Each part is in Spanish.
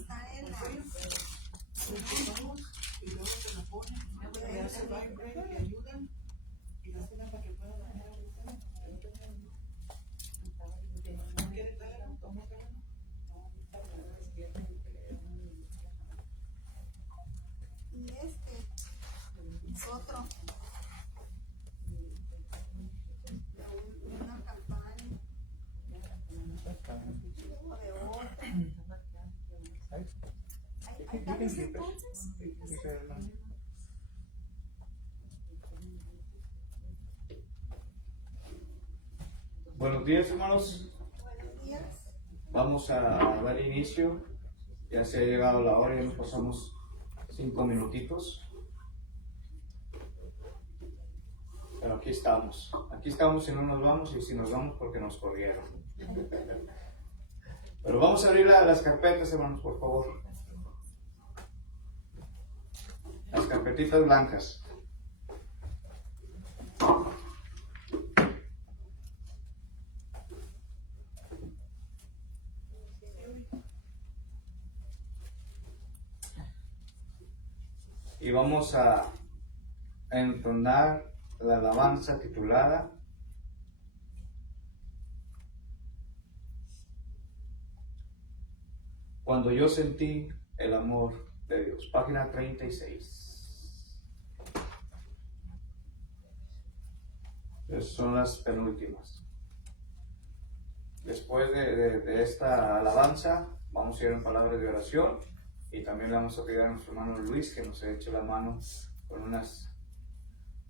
está en la... Y luego se la ponen, ya se va y le ayudan y la hacen para que pueda bajar ahorita. ¿No quiere traerlo? ¿Toma traerlo? Y este es otro. Una campaña. Luego de otra. ¿Hay cambios entonces? Buenos días, hermanos. Buenos días. Vamos a dar inicio. Ya se ha llegado la hora, ya nos pasamos 5 minutitos. Pero aquí estamos. Aquí estamos si no nos vamos y si nos vamos porque nos corrieron. Pero vamos a abrir las carpetas, hermanos, por favor. Las carpetitas blancas. Y vamos a entonar la alabanza titulada Cuando yo sentí el amor de Dios, página 36. Esas son las penúltimas. Después de esta alabanza, vamos a ir en palabras de oración y también le vamos a pedir a nuestro hermano Luis que nos eche la mano con unas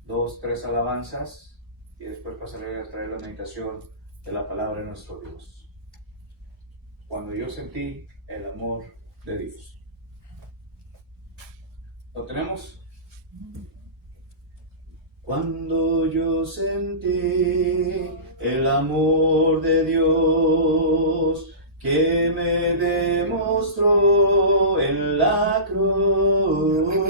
2, 3 alabanzas y después pasaré a traer la meditación de la palabra de nuestro Dios. Cuando yo sentí el amor de Dios. ¿Lo tenemos? Cuando yo sentí el amor de Dios que me demostró en la cruz,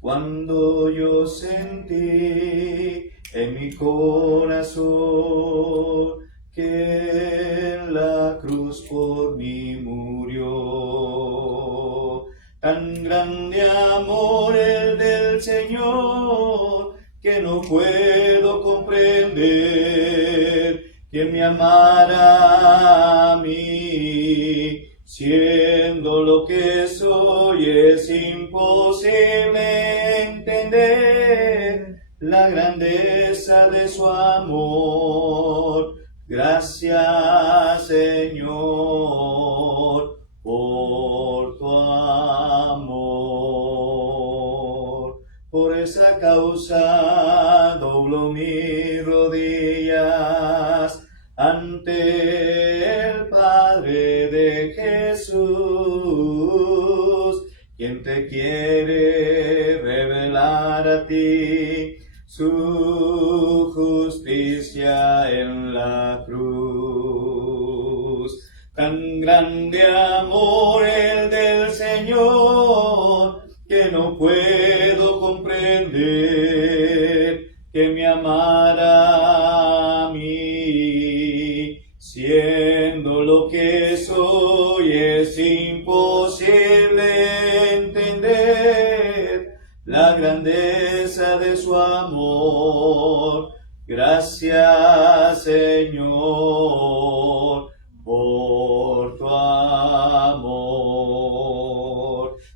cuando yo sentí en mi corazón que en la cruz por mí murió. Tan grande amor el del Señor que no puedo comprender que me amara a mí. Siendo lo que soy es imposible entender la grandeza de su amor. Gracias, Señor, por tu amor. Por esa causa doblo mis rodillas ante el Padre de Jesús, quien te quiere revelar a ti su justicia en la cruz. Tan grande amor el del Señor que no puedo comprender que me amara a mí. Siendo lo que soy es imposible entender la grandeza de su amor. Gracias, Señor, por tu amor.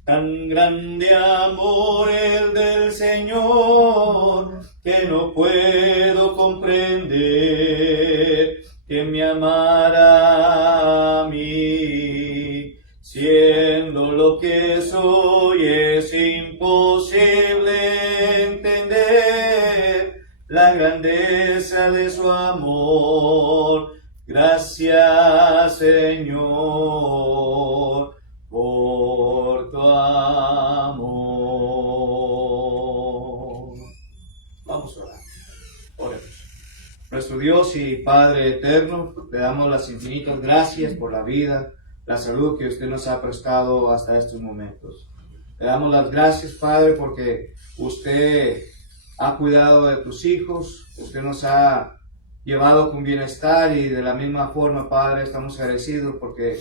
Tan grande amor el del Señor que no puedo comprender que me amara a mí. Siendo lo que soy es imposible entender la grandeza de su amor. Gracias, Señor, por tu amor. Vamos a orar. Oremos. Nuestro Dios y Padre eterno, le damos las infinitas gracias por la vida, la salud que usted nos ha prestado hasta estos momentos. Le damos las gracias, Padre, porque usted ha cuidado de tus hijos, usted nos ha llevado con bienestar y de la misma forma, Padre, estamos agradecidos porque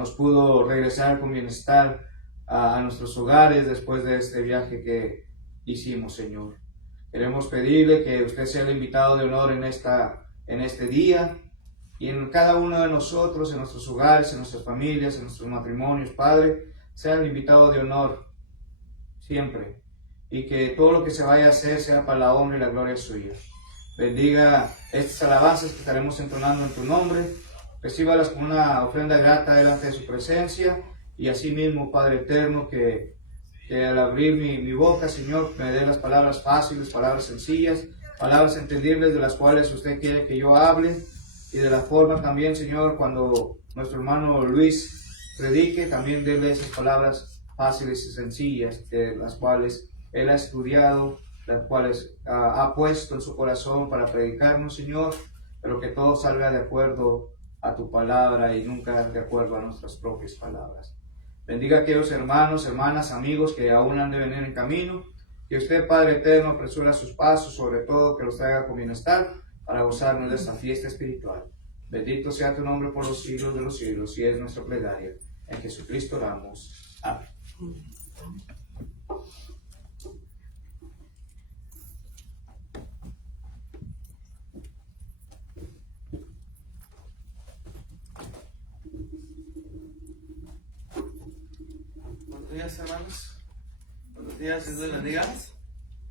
nos pudo regresar con bienestar a nuestros hogares después de este viaje que hicimos, Señor. Queremos pedirle que usted sea el invitado de honor en este día y en cada uno de nosotros, en nuestros hogares, en nuestras familias, en nuestros matrimonios, Padre, sea el invitado de honor siempre, y que todo lo que se vaya a hacer sea para la honra y la gloria suya. Bendiga estas alabanzas que estaremos entonando en tu nombre, recíbalas con una ofrenda grata delante de su presencia, y así mismo, Padre eterno, que al abrir mi boca, Señor, me dé las palabras fáciles, palabras sencillas, palabras entendibles de las cuales usted quiere que yo hable, y de la forma también, Señor, cuando nuestro hermano Luis predique, también déle esas palabras fáciles y sencillas, de las cuales él ha estudiado, las cuales ha puesto en su corazón para predicarnos, Señor, pero que todo salga de acuerdo a tu palabra y nunca de acuerdo a nuestras propias palabras. Bendiga a aquellos hermanos, hermanas, amigos que aún han de venir en camino, que usted, Padre eterno, apresura sus pasos, sobre todo que los traiga con bienestar, para gozarnos de esta fiesta espiritual. Bendito sea tu nombre por los siglos de los siglos, y es nuestra plegaria. En Jesucristo oramos. Amén. Buenos días, hermanos. Buenos días, Dios les bendiga.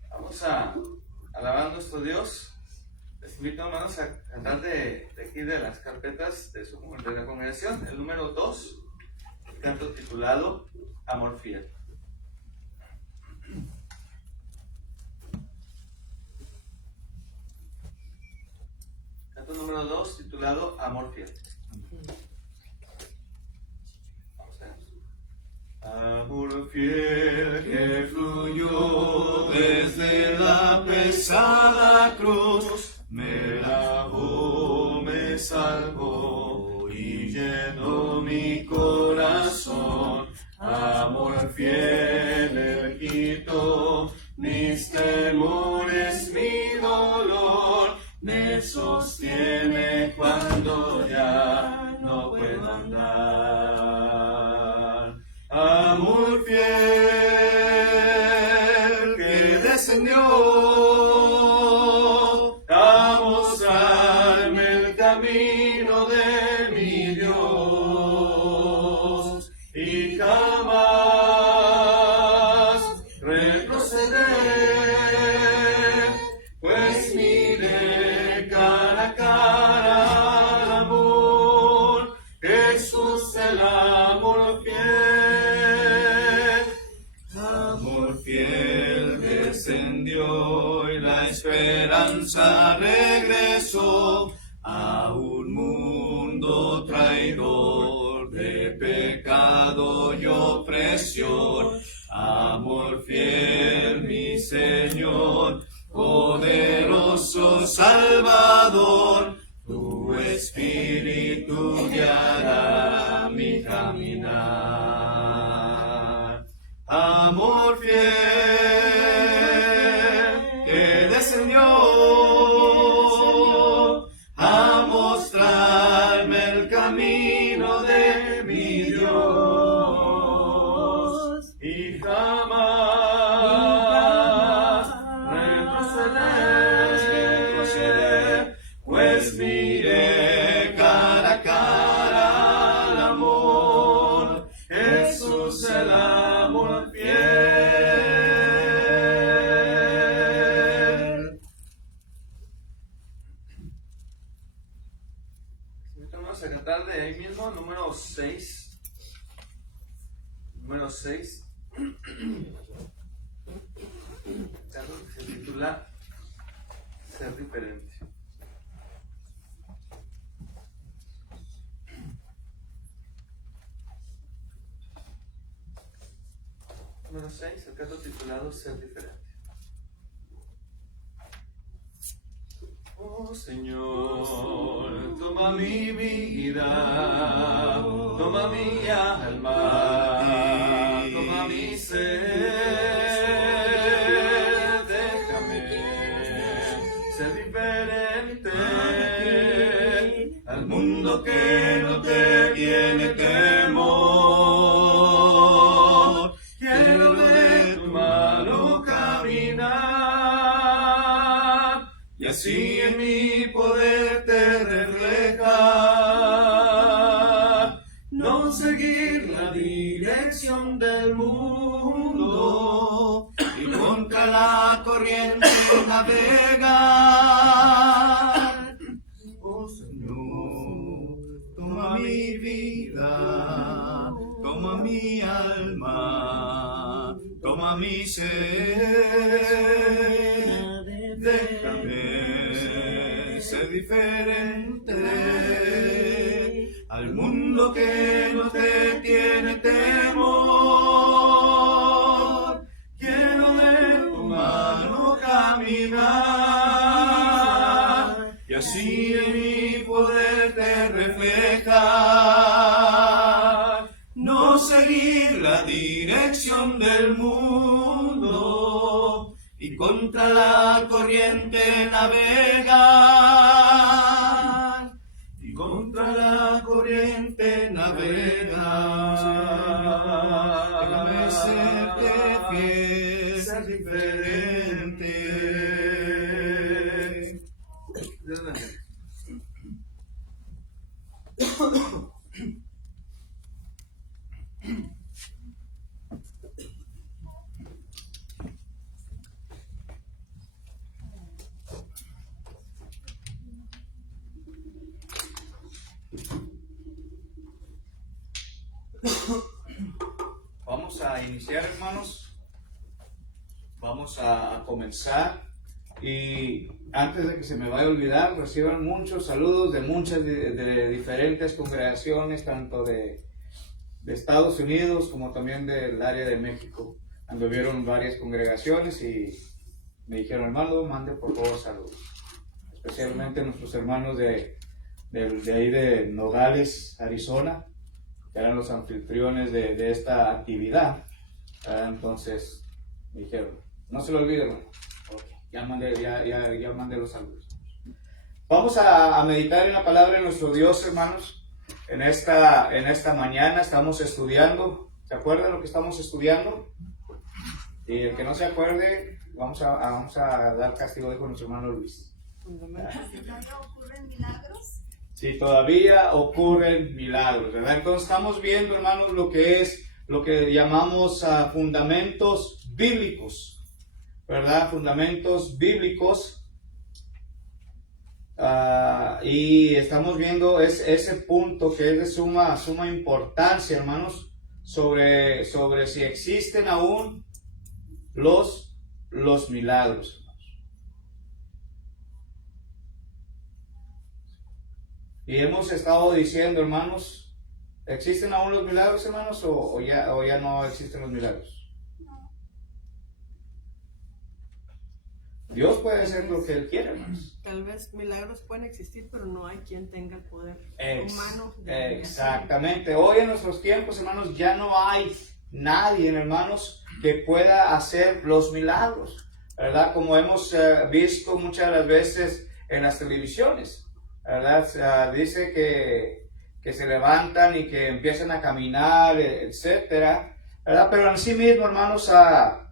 Vamos a alabar a nuestro Dios. Les invito, hermanos, a cantar de aquí de las carpetas de la congregación, el número 2, el canto titulado Amor Fiel. Canto número 2, titulado Amor Fiel. Amor fiel que fluyó desde la pesada cruz, me lavó, me salvó y llenó mi corazón. Amor fiel, él quitó mis temores, mi dolor, me sostiene cuando ya no puedo andar. Amor fiel que descendió a mostrarme el camino de mi Dios y jamás retroceder, pues miré cara a cara al amor, Jesús el amor fiel. Descendió y la esperanza regresó a un mundo traidor de pecado y opresión. Amor fiel, mi Señor, poderoso Salvador, tu Espíritu guiará mi caminar. Amor fiel que descendió a mostrarme el camino de mi Dios y jamás retroceder, pues miré cara a cara al amor, Jesús el amor fiel. Vamos a cantar de ahí mismo, número 6. Número 6. Canto que se titula Ser Diferente. Número 6, el canto titulado Ser Diferente. Oh Señor, toma mi vida, toma mi alma, toma mi ser, déjame ser diferente al mundo mundo que no te tiene temor. Quiero de tu mano caminar y así en mi poder te reflejar. No seguir la dirección del mundo y contra la corriente navegar. Oh Señor, toma mi vida, toma mi alma, toma mi ser. Déjame ser diferente al mundo que no te tiene temor. Quiero de tu mano caminar y así en mi poder te reflejar. No seguir la dirección del mundo y contra la corriente navegar. Y contra la corriente navegar. Déjame serte fiel, ser diferente. Dios bendiga. Vamos a iniciar, hermanos. Vamos a comenzar. Y antes de que se me vaya a olvidar, reciban muchos saludos de muchas de diferentes congregaciones, tanto de Estados Unidos como también del área de México. Anduvieron varias congregaciones y me dijeron, hermano, mande por favor saludos. Especialmente nuestros hermanos de ahí de Nogales, Arizona, que eran los anfitriones de esta actividad. Entonces me dijeron, no se lo olviden, hermano. Okay. Ya mandé los saludos. Vamos a meditar en la palabra de nuestro Dios, hermanos. En esta mañana estamos estudiando. ¿Se acuerdan lo que estamos estudiando? Y el que no se acuerde, vamos a dar castigo con nuestro hermano Luis. Si todavía ocurren milagros. Sí, todavía ocurren milagros, ¿verdad? Entonces estamos viendo, hermanos, lo que llamamos fundamentos bíblicos, ¿verdad? Fundamentos bíblicos. Y estamos viendo ese punto que es de suma importancia, hermanos, sobre si existen aún los milagros. Y hemos estado diciendo, hermanos, ¿existen aún los milagros, hermanos, o ya no existen los milagros? Dios puede hacer lo que Él quiere, hermanos. Tal vez milagros pueden existir, pero no hay quien tenga el poder humano. Exactamente. Hoy en nuestros tiempos, hermanos, ya no hay nadie, hermanos, que pueda hacer los milagros, ¿verdad? Como hemos visto muchas de las veces en las televisiones, ¿verdad? Dice que se levantan y que empiezan a caminar, etcétera, ¿verdad? Pero en sí mismo, hermanos,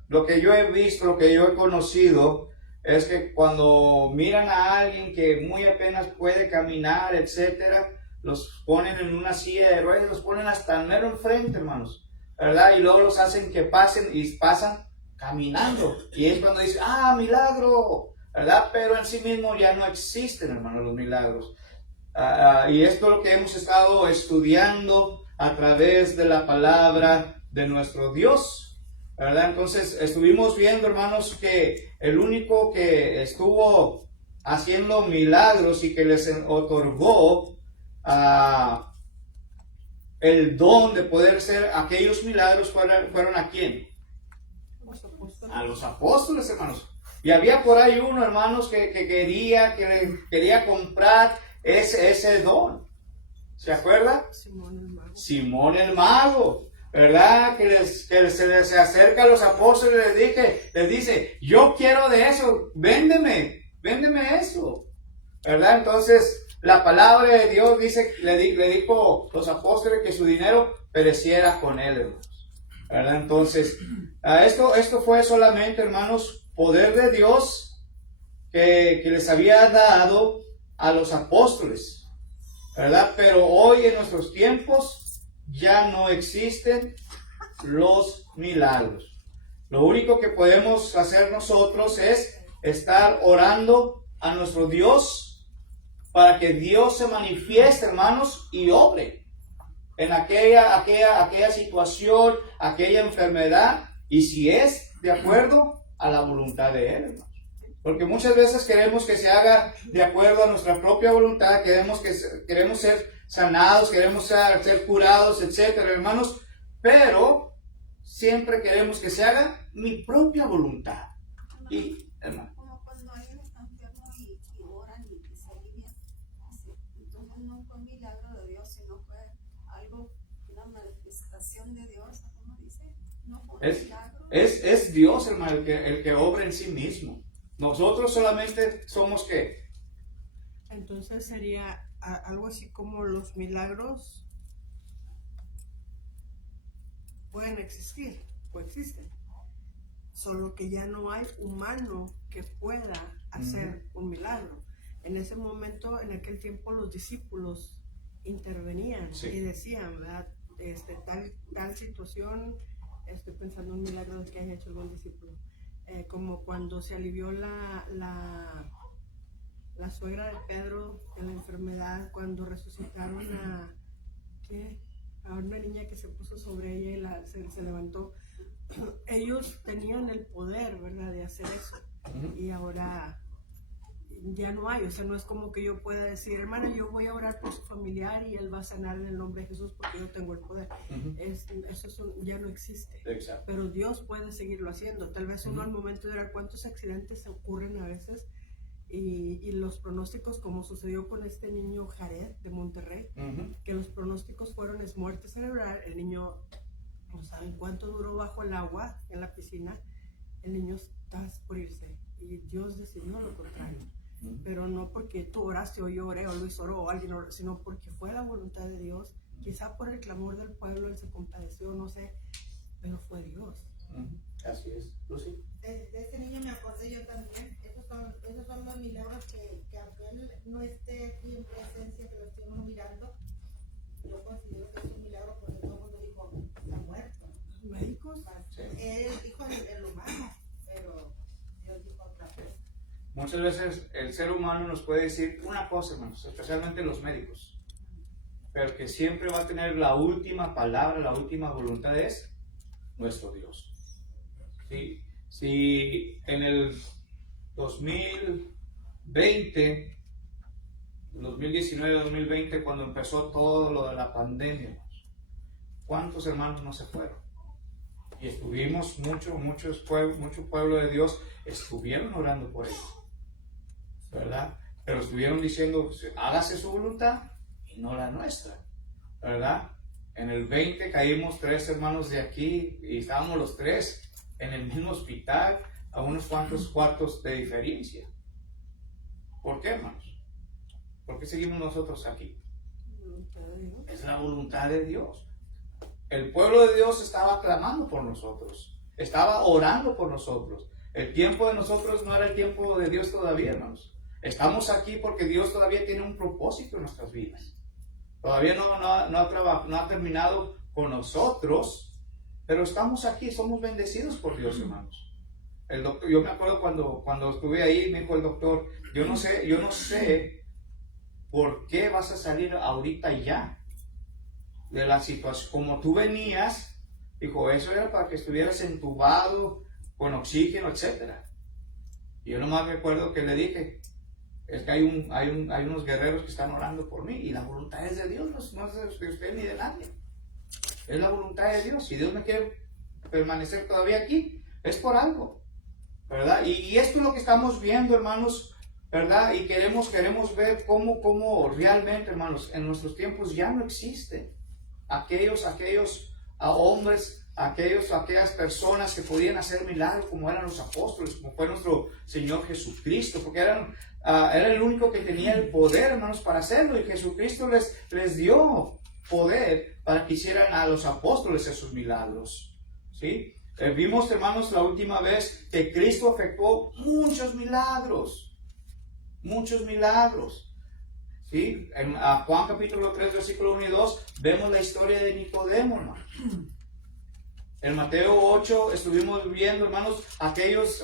lo que yo he visto, lo que yo he conocido, es que cuando miran a alguien que muy apenas puede caminar, etcétera, los ponen en una silla de ruedas, los ponen hasta mero enfrente, hermanos, ¿verdad? Y luego los hacen que pasen y pasan caminando. Y es cuando dicen, milagro, ¿verdad? Pero en sí mismo ya no existen, hermanos, los milagros. Y esto es lo que hemos estado estudiando a través de la palabra de nuestro Dios, ¿verdad? Entonces estuvimos viendo, hermanos, que el único que estuvo haciendo milagros y que les otorgó el don de poder hacer aquellos milagros fueron ¿a quién? A los apóstoles, hermanos. Y había por ahí uno, hermanos, que quería comprar ese don. ¿Se acuerda? Simón el mago. ¿Verdad? Que se acerca a los apóstoles y les dice, yo quiero de eso, véndeme eso. ¿Verdad? Entonces, la palabra de Dios dice, le dijo los apóstoles que su dinero pereciera con él, hermanos. ¿Verdad? Entonces, esto fue solamente, hermanos, poder de Dios que les había dado a los apóstoles, ¿verdad? Pero hoy en nuestros tiempos ya no existen los milagros. Lo único que podemos hacer nosotros es estar orando a nuestro Dios para que Dios se manifieste, hermanos, y obre en aquella situación, aquella enfermedad, y si es de acuerdo a la voluntad de Él, hermanos. Porque muchas veces queremos que se haga de acuerdo a nuestra propia voluntad, queremos ser sanados, queremos ser curados, etcétera, hermanos, pero siempre queremos que se haga mi propia voluntad. Y, hermano, Como cuando alguien está enfermo y oran y se alivian. Entonces no fue un milagro de Dios, sino fue algo, una manifestación de Dios, como dice. No fue un milagro. Es Dios, hermano, el que obra en sí mismo. Nosotros solamente somos ¿qué? Entonces sería algo así como los milagros pueden existir, o existen. Solo que ya no hay humano que pueda hacer un milagro. En ese momento, en aquel tiempo, los discípulos intervenían y decían, ¿verdad? Tal situación, estoy pensando en un milagro que haya hecho algún discípulo. Como cuando se alivió la suegra de Pedro de la enfermedad, cuando resucitaron a una niña que se puso sobre ella y se levantó. Ellos tenían el poder, ¿verdad?, de hacer eso. Y ahora ya no hay, o sea, no es como que yo pueda decir, hermana, yo voy a orar por su familiar y él va a sanar en el nombre de Jesús porque yo tengo el poder. Eso ya no existe. Exacto. Pero Dios puede seguirlo haciendo. Tal vez uno al momento de ver cuántos accidentes se ocurren a veces y los pronósticos, como sucedió con este niño Jared de Monterrey, que los pronósticos fueron es muerte cerebral, el niño no saben cuánto duró bajo el agua en la piscina, el niño está por irse y Dios decidió lo contrario. Pero no porque tú oraste o yo oré o Luis oró o alguien oró, sino porque fue la voluntad de Dios. Quizá por el clamor del pueblo él se compadeció, no sé, pero fue Dios. Así es. Lucy. De ese niño me acordé yo también. Esos son los milagros que aunque él no esté aquí en presencia, que lo estemos mirando, yo considero que es un milagro porque todo el mundo dijo, está muerto. Los médicos, Él dijo el humano, pero Dios dijo otra cosa. Muchas veces el ser humano nos puede decir una cosa, hermanos, especialmente los médicos, pero que siempre va a tener la última palabra, la última voluntad es nuestro Dios. Si en el 2019-2020, cuando empezó todo lo de la pandemia, ¿cuántos hermanos no se fueron? Y estuvimos, mucho pueblo de Dios estuvieron orando por ellos, ¿verdad? Pero estuvieron diciendo, hágase su voluntad y no la nuestra, ¿verdad? En el 20 caímos 3 hermanos de aquí y estábamos los 3 en el mismo hospital a unos cuantos cuartos de diferencia. ¿Por qué, hermanos? ¿Por qué seguimos nosotros aquí? Es la voluntad de Dios. El pueblo de Dios estaba clamando por nosotros, estaba orando por nosotros. El tiempo de nosotros no era el tiempo de Dios todavía, hermanos. Estamos aquí porque Dios todavía tiene un propósito en nuestras vidas. Todavía no ha terminado con nosotros, pero estamos aquí, somos bendecidos por Dios, hermanos. El doctor, yo me acuerdo cuando estuve ahí, me dijo el doctor, yo no sé por qué vas a salir ahorita ya de la situación. Como tú venías, dijo, eso era para que estuvieras entubado, con oxígeno, etc. Y yo nomás recuerdo que le dije, es que hay unos guerreros que están orando por mí y la voluntad es de Dios, no es de usted ni de nadie. Es la voluntad de Dios. Si Dios me quiere permanecer todavía aquí, es por algo, ¿verdad? Y esto es lo que estamos viendo, hermanos, ¿verdad? Y queremos ver cómo realmente, hermanos, en nuestros tiempos ya no existen aquellos hombres aquellas personas que podían hacer milagros, como eran los apóstoles, como fue nuestro Señor Jesucristo, porque era el único que tenía el poder, hermanos, para hacerlo, y Jesucristo les dio poder para que hicieran a los apóstoles esos milagros, ¿sí? Vimos, hermanos, la última vez que Cristo efectuó muchos milagros, ¿sí? En Juan capítulo 3, versículo 1 y 2, vemos la historia de Nicodemo, hermano. En Mateo 8 estuvimos viendo, hermanos, aquellos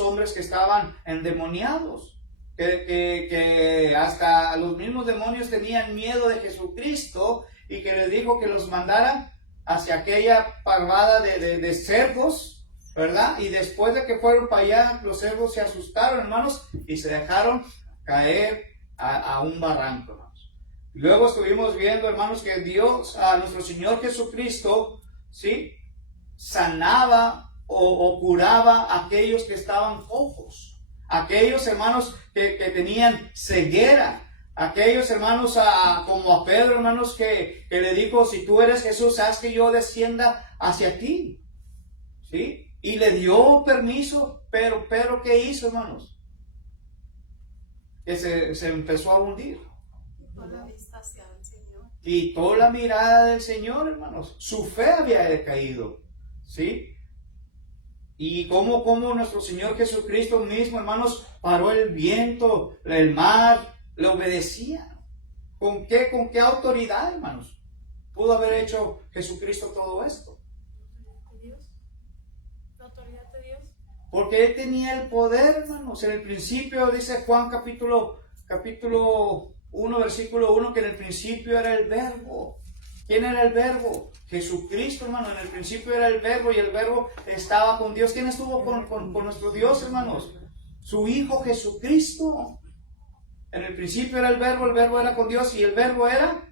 hombres que estaban endemoniados, que hasta los mismos demonios tenían miedo de Jesucristo, y que les dijo que los mandara hacia aquella parvada de cerdos, ¿verdad? Y después de que fueron para allá, los cerdos se asustaron, hermanos, y se dejaron caer a un barranco, hermanos. Luego estuvimos viendo, hermanos, que Dios, a nuestro Señor Jesucristo, ¿sí?, sanaba o curaba a aquellos que estaban cojos, aquellos hermanos que tenían ceguera, aquellos hermanos como a Pedro, hermanos, que le dijo: si tú eres Jesús, haz que yo descienda hacia ti, ¿sí? Y le dio permiso, pero ¿qué hizo, hermanos? Que se empezó a hundir. Quitó la vista hacia el Señor. Quitó la mirada del Señor, hermanos. Su fe había decaído, ¿sí? Y como nuestro Señor Jesucristo mismo, hermanos, paró el viento, el mar, le obedecía. ¿Con qué autoridad, hermanos, pudo haber hecho Jesucristo todo esto? Dios, la autoridad de Dios. Porque Él tenía el poder, hermanos. En el principio, dice Juan capítulo 1, versículo 1, que en el principio era el Verbo. ¿Quién era el Verbo? Jesucristo, hermano. En el principio era el Verbo, y el Verbo estaba con Dios. ¿Quién estuvo con nuestro Dios, hermanos? Su Hijo Jesucristo. En el principio era el Verbo era con Dios, y el Verbo era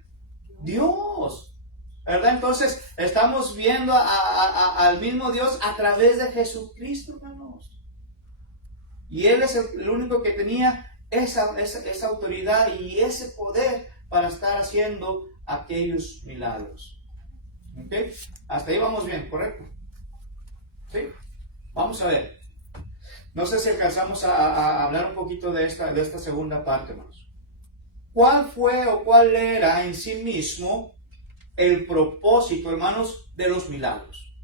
Dios, ¿verdad? Entonces estamos viendo al mismo Dios a través de Jesucristo, hermanos. Y Él es el único que tenía esa autoridad y ese poder para estar haciendo aquellos milagros. ¿Ok? Hasta ahí vamos bien, ¿correcto? ¿Sí? Vamos a ver. No sé si alcanzamos a hablar un poquito de esta segunda parte, hermanos. ¿Cuál fue o cuál era en sí mismo el propósito, hermanos, de los milagros?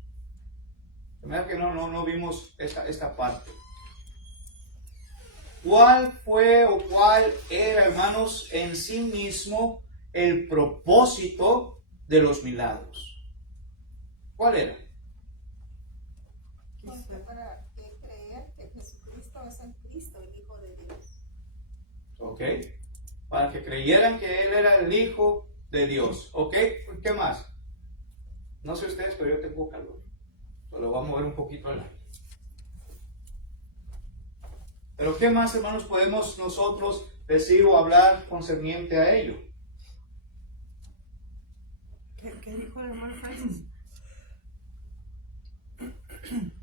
Primero que no vimos esta parte. ¿Cuál fue o cuál era, hermanos, en sí mismo el propósito de los milagros? ¿Cuál era? Pues fue para creer que Jesucristo es el Cristo, el Hijo de Dios. ¿Ok? Para que creyeran que Él era el Hijo de Dios. ¿Ok? ¿Qué más? No sé ustedes, pero yo tengo calor. Lo voy a mover un poquito al aire. Pero ¿qué más, hermanos, podemos nosotros decir o hablar concerniente a ello? ¿Qué dijo el hermano Francis?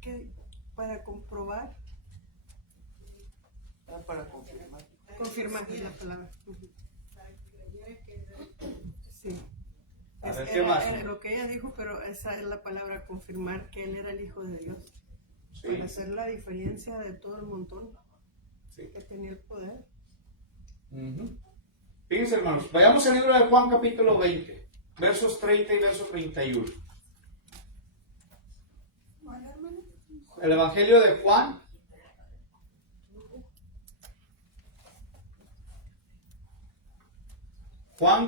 ¿Qué? Para comprobar. Para confirmar. Confirmar es la palabra. Sí. A ver, ¿qué más? Era lo que ella dijo, pero esa es la palabra, confirmar que Él era el Hijo de Dios. Sí. Para hacer la diferencia de todo el montón Sí. que tenía el poder. Fíjense, hermanos, vayamos al libro de Juan capítulo 20, versos 30 y verso 31. Bueno, hermano, El Evangelio de Juan,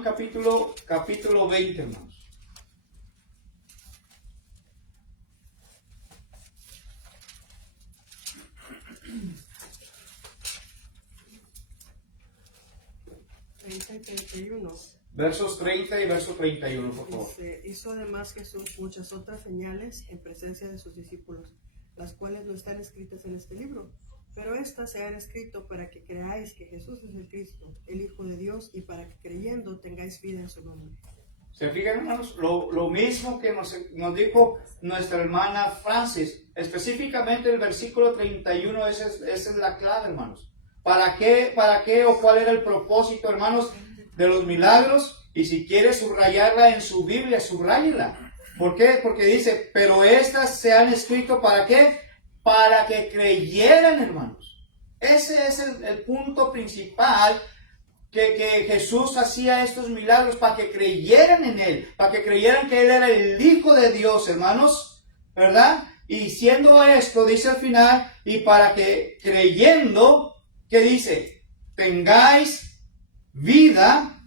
capítulo 20, hermanos. y 31. Versos 30 y verso 31, por favor. Hizo además Jesús muchas otras señales en presencia de sus discípulos, las cuales no están escritas en este libro, pero estas se han escrito para que creáis que Jesús es el Cristo, el Hijo de Dios, y para que creyendo tengáis vida en su nombre. ¿Se fijan, hermanos? Lo mismo que nos dijo nuestra hermana Francis, específicamente el versículo 31, esa es la clave, hermanos. ¿Para qué o cuál era el propósito, hermanos, de los milagros? Y si quiere subrayarla en su Biblia, subráyela. ¿Por qué? Porque dice, pero estas se han escrito ¿para qué? Para que creyeran, hermanos. Ese es el punto principal, que Jesús hacía estos milagros para que creyeran en Él, para que creyeran que Él era el Hijo de Dios, hermanos, ¿verdad? Y siendo esto, dice al final, y para que creyendo, ¿qué dice? Tengáis vida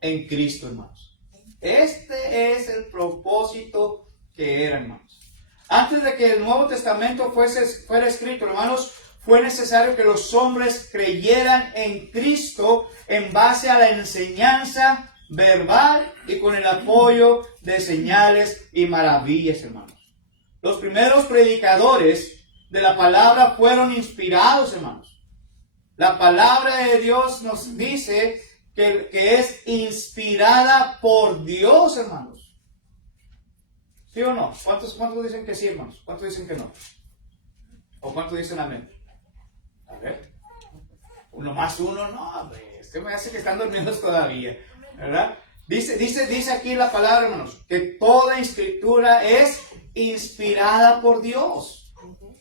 en Cristo, hermanos. Este es el propósito que era, hermanos. Antes de que el Nuevo Testamento fuera escrito, hermanos, fue necesario que los hombres creyeran en Cristo en base a la enseñanza verbal y con el apoyo de señales y maravillas, hermanos. Los primeros predicadores de la palabra fueron inspirados, hermanos. La palabra de Dios nos dice que es inspirada por Dios, hermanos. ¿Sí o no? ¿Cuántos dicen que sí, hermanos? ¿Cuántos dicen que no? ¿O cuántos dicen amén? A ver. Uno más uno, no, hombre. Este me hace que están dormidos todavía, ¿verdad? Dice aquí la palabra, hermanos, que toda escritura es inspirada por Dios.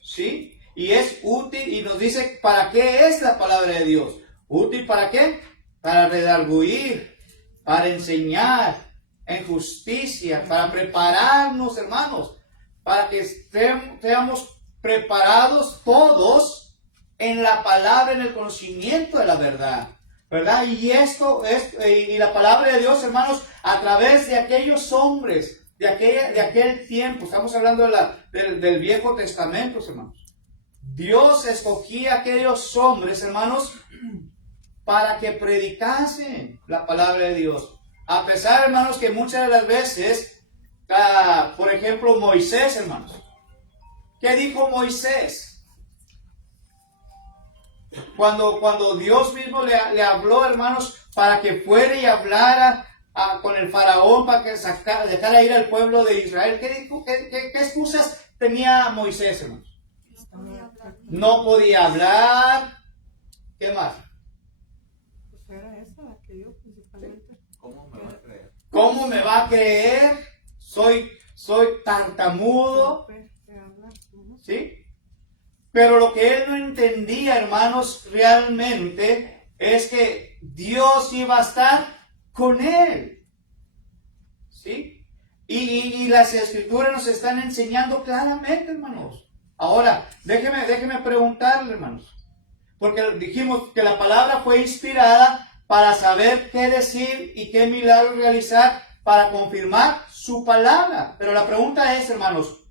¿Sí? Y es útil, y nos dice para qué es la palabra de Dios. ¿Útil para qué? Para redarguir, para enseñar en justicia, para prepararnos, hermanos, para que estemos preparados todos en la palabra, en el conocimiento de la verdad, ¿verdad? Y y la palabra de Dios, hermanos, a través de aquellos hombres, de aquel tiempo, estamos hablando del Viejo Testamento, hermanos. Dios escogía a aquellos hombres, hermanos, para que predicasen la palabra de Dios. A pesar, hermanos, que muchas de las veces, por ejemplo, Moisés, hermanos. ¿Qué dijo Moisés? Cuando Dios mismo le habló, hermanos, para que fuera y hablara con el faraón, para que dejara ir al pueblo de Israel. ¿Qué dijo? ¿Qué excusas tenía Moisés, hermanos? No podía hablar. ¿Qué más? Pues era esa la que yo principalmente. ¿Cómo me va a creer? ¿Cómo me va a creer? Soy tartamudo. ¿Sí? Pero lo que él no entendía, hermanos, realmente es que Dios iba a estar con él. ¿Sí? Y las escrituras nos están enseñando claramente, hermanos. Ahora, déjeme preguntarle, hermanos. Porque dijimos que la palabra fue inspirada para saber qué decir y qué milagro realizar para confirmar su palabra. Pero la pregunta es, hermanos,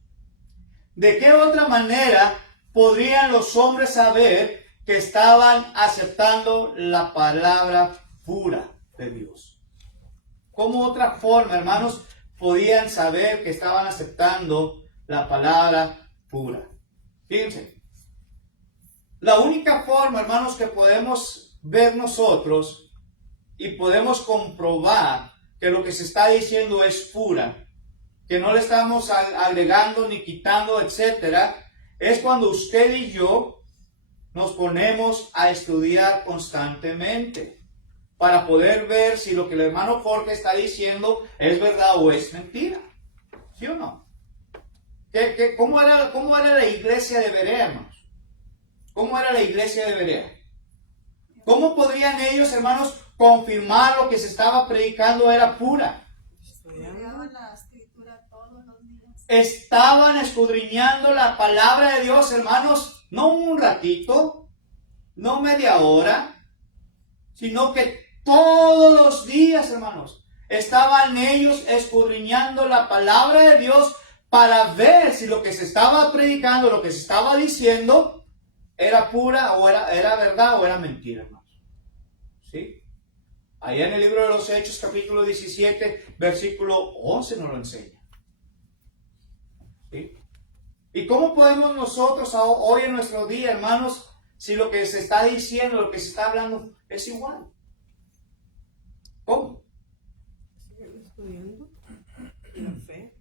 ¿de qué otra manera podrían los hombres saber que estaban aceptando la palabra pura de Dios? ¿Cómo otra forma, hermanos, podían saber que estaban aceptando la palabra pura? Fíjense, la única forma, hermanos, que podemos ver nosotros y podemos comprobar que lo que se está diciendo es pura, que no le estamos agregando ni quitando, etcétera, es cuando usted y yo nos ponemos a estudiar constantemente para poder ver si lo que el hermano Jorge está diciendo es verdad o es mentira. ¿Sí o no? ¿Cómo era la iglesia de Berea, hermanos? ¿Cómo era la iglesia de Berea? ¿Cómo podrían ellos, hermanos, confirmar lo que se estaba predicando era pura? Estudiaban la escritura todos los días. Estaban escudriñando la palabra de Dios, hermanos, no un ratito, no media hora, sino que todos los días, hermanos, estaban ellos escudriñando la palabra de Dios para ver si lo que se estaba predicando, lo que se estaba diciendo, era pura o era verdad o era mentira, hermanos. ¿Sí? Allá en el libro de los Hechos, capítulo 17, versículo 11 nos lo enseña. ¿Sí? ¿Y cómo podemos nosotros hoy en nuestro día, hermanos, si lo que se está diciendo, lo que se está hablando es igual? ¿Cómo? Estudiando la fe.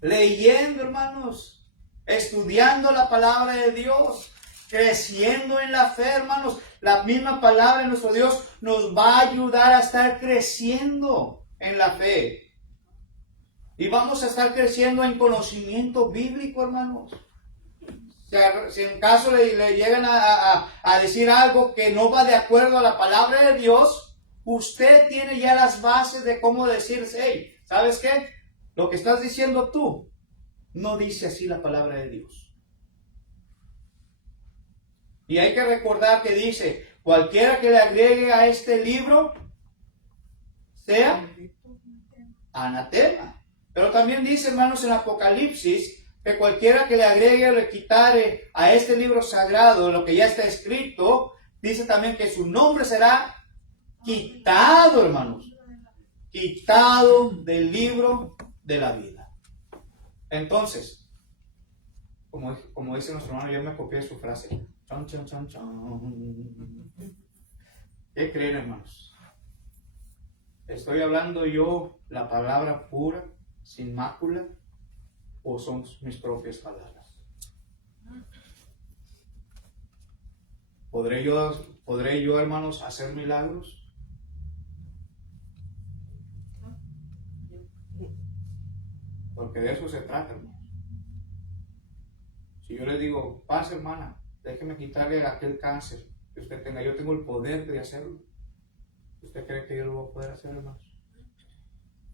Leyendo, hermanos, estudiando la palabra de Dios, creciendo en la fe, hermanos. La misma palabra de nuestro Dios nos va a ayudar a estar creciendo en la fe. Y vamos a estar creciendo en conocimiento bíblico, hermanos. O sea, si en caso le llegan a decir algo que no va de acuerdo a la palabra de Dios, usted tiene ya las bases de cómo decirse, hey, ¿sabes qué? Lo que estás diciendo tú no dice así la palabra de Dios. Y hay que recordar que dice, cualquiera que le agregue a este libro, sea anatema. Pero también dice, hermanos, en Apocalipsis, que cualquiera que le agregue o le quitare a este libro sagrado lo que ya está escrito, dice también que su nombre será quitado, hermanos. Quitado del libro de la vida. Entonces, como dice nuestro hermano, yo me copié su frase. Chon, chon, chon, chon. ¿Qué creen, hermanos? ¿Estoy hablando yo la palabra pura, sin mácula, o son mis propias palabras? ¿Podré yo, hermanos, hacer milagros? Porque de eso se trata, hermanos. Si yo le digo, paz, hermana, déjeme quitarle aquel cáncer que usted tenga, yo tengo el poder de hacerlo. ¿Usted cree que yo lo voy a poder hacer, hermanos?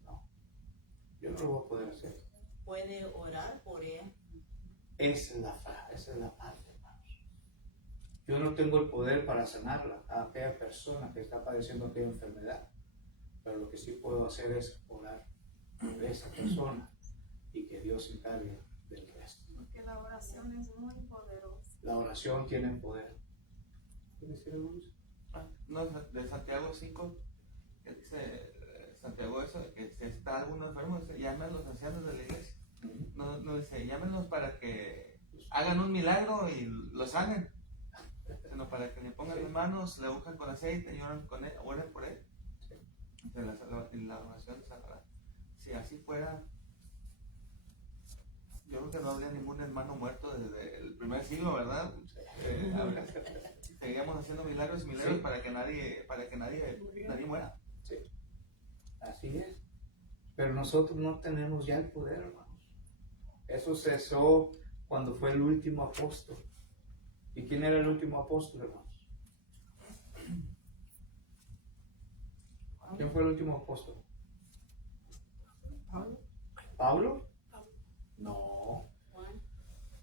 No, yo no lo voy a poder hacer. Puede orar por ella. Esa es la parte, hermanos. Yo no tengo el poder para sanarla a aquella persona que está padeciendo aquella enfermedad, pero lo que sí puedo hacer es orar por esa persona y que Dios se encargue del resto. Porque la oración es muy poderosa. La oración tiene poder. ¿Quieres decir algo, Luis? No, de Santiago 5, que dice Santiago eso, que si está alguno enfermo, dice, llamen a los ancianos de la iglesia. No dice, llámenlos para que hagan un milagro y lo sanen, sino para que le pongan las manos, le unjan con aceite y oren por él. La oración de sanará. Si así fuera, yo creo que no habría ningún hermano muerto desde el primer siglo, ¿verdad? Seguiríamos haciendo milagros y milagros, sí, para que nadie muera. Sí, así es. Pero nosotros no tenemos ya el poder, hermanos. Eso cesó cuando fue el último apóstol. ¿Y quién era el último apóstol, hermanos? ¿Quién fue el último apóstol? ¿Pablo? No.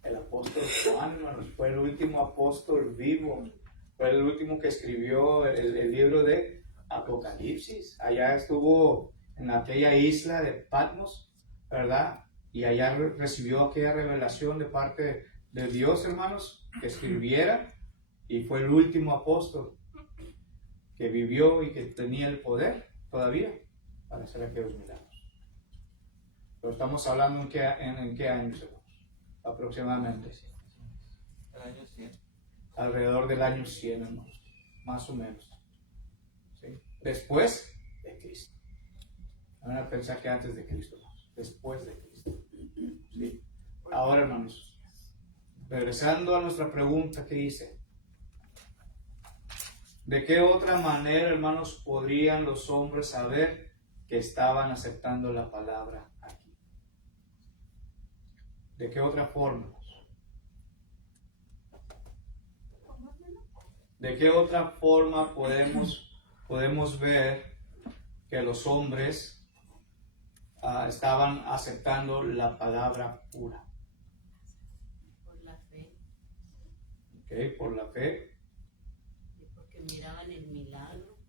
El apóstol Juan, hermanos, fue el último apóstol vivo. Fue el último que escribió el libro de Apocalipsis. Allá estuvo en aquella isla de Patmos, ¿verdad? Y allá recibió aquella revelación de parte de Dios, hermanos, que escribiera. Y fue el último apóstol que vivió y que tenía el poder todavía para hacer aquellos milagros. Pero estamos hablando en qué años, hermanos, aproximadamente. El año 100. Alrededor del año 100, hermanos, más o menos. ¿Sí? Después de Cristo. No van a pensar que antes de Cristo, hermanos. Después de Cristo. ¿Sí? Ahora, hermanos, regresando a nuestra pregunta que hice. ¿De qué otra manera, hermanos, podrían los hombres saber que estaban aceptando la palabra aquí? ¿De qué otra forma? ¿De qué otra forma podemos ver que los hombres estaban aceptando la palabra pura? Por la fe. ¿Ok? Por la fe. Porque miraban el milagro.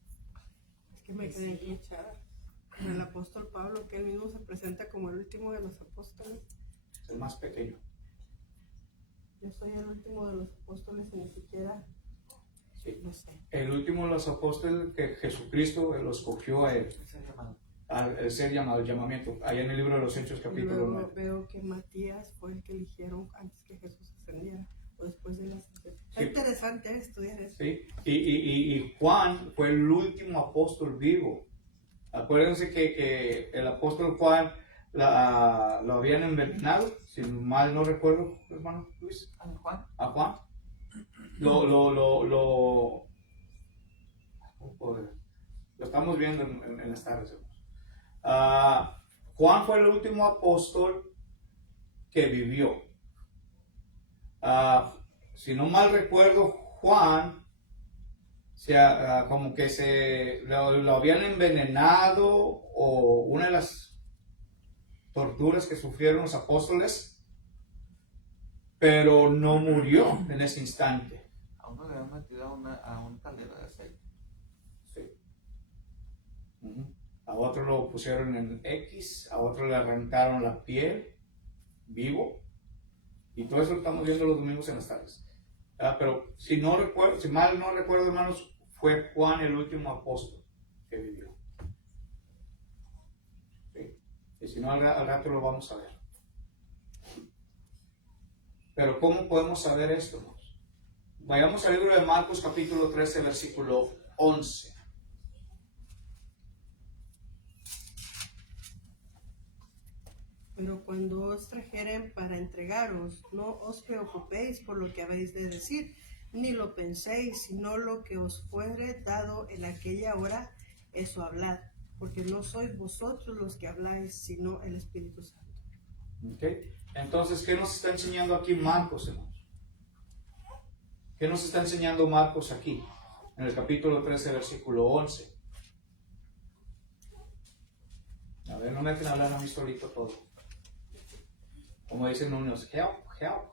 Es que me quedé escuchar con el apóstol Pablo, que él mismo se presenta como el último de los apóstoles. Es el más pequeño. Yo soy el último de los apóstoles y ni siquiera, Sí. no sé. El último de los apóstoles que Jesucristo los escogió a él. Al ser llamado, el llamamiento. Allá en el libro de los Hechos, Y capítulo luego 9. veo que Matías fue el que eligieron antes que Jesús ascendiera o después de la ascensión. Sí. Es interesante estudiar eso. ¿Sí? Y Juan fue el último apóstol vivo. Acuérdense que el apóstol Juan lo habían envenenado, si mal no recuerdo, hermano Luis. A Juan. Lo estamos viendo en las tardes, hermanos. Juan fue el último apóstol que vivió. Si no mal recuerdo, Juan como que lo habían envenenado, o una de las torturas que sufrieron los apóstoles, pero no murió en ese instante. A uno le habían metido a un caldero de aceite. Sí. A otro lo pusieron en X, a otro le arrancaron la piel vivo, y todo eso lo estamos viendo los domingos en las tardes. Pero si mal no recuerdo, hermanos, fue Juan el último apóstol que vivió. ¿Sí? Y si no, al rato lo vamos a ver. Pero ¿cómo podemos saber esto, hermanos? Vayamos al libro de Marcos capítulo 13, versículo 11. Pero cuando os trajeren para entregaros, no os preocupéis por lo que habéis de decir, ni lo penséis, sino lo que os fuere dado en aquella hora, eso hablad, porque no sois vosotros los que habláis, sino el Espíritu Santo. ¿Okay? Entonces, ¿qué nos está enseñando aquí Marcos, hermanos? ¿Qué nos está enseñando Marcos aquí? En el capítulo 13, versículo 11. A ver, no me dejen hablar a mí solito todo. Como dicen unos, help, help.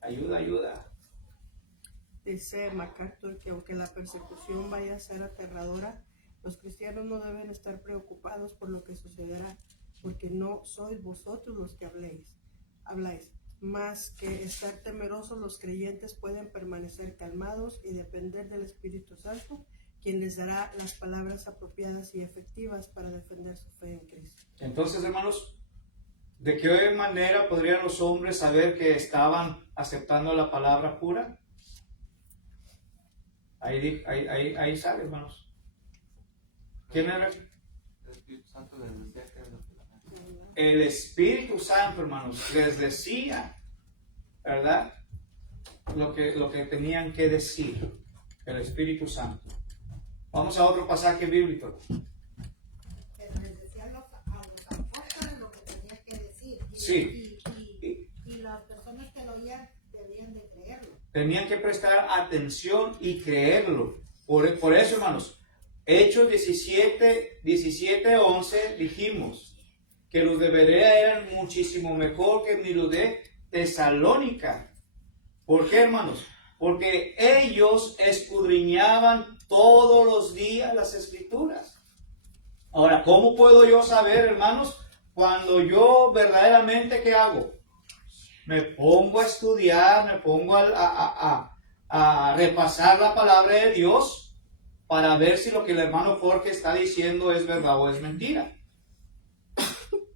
Ayuda, ayuda. Dice MacArthur que aunque la persecución vaya a ser aterradora, los cristianos no deben estar preocupados por lo que sucederá, porque no sois vosotros los que habláis. Más que estar temerosos, los creyentes pueden permanecer calmados y depender del Espíritu Santo, quien les dará las palabras apropiadas y efectivas para defender su fe en Cristo. Entonces, hermanos, ¿de qué manera podrían los hombres saber que estaban aceptando la palabra pura? Ahí sale, hermanos. ¿Quién era? El Espíritu Santo les decía que era lo que la... El Espíritu Santo, hermanos, les decía, ¿verdad? Lo que tenían que decir. El Espíritu Santo. Vamos a otro pasaje bíblico. Pero les decía a los apóstoles lo que tenían que decir. Sí. Y las personas que lo oían debían de creerlo. Tenían que prestar atención y creerlo. Por eso, hermanos, Hechos 17:11 dijimos que los de Berea eran muchísimo mejor que los de Tesalónica. ¿Por qué, hermanos? Porque ellos escudriñaban todos los días las Escrituras. Ahora, ¿cómo puedo yo saber, hermanos, cuando yo verdaderamente, ¿qué hago? Me pongo a estudiar, me pongo a repasar la palabra de Dios para ver si lo que el hermano Jorge está diciendo es verdad o es mentira.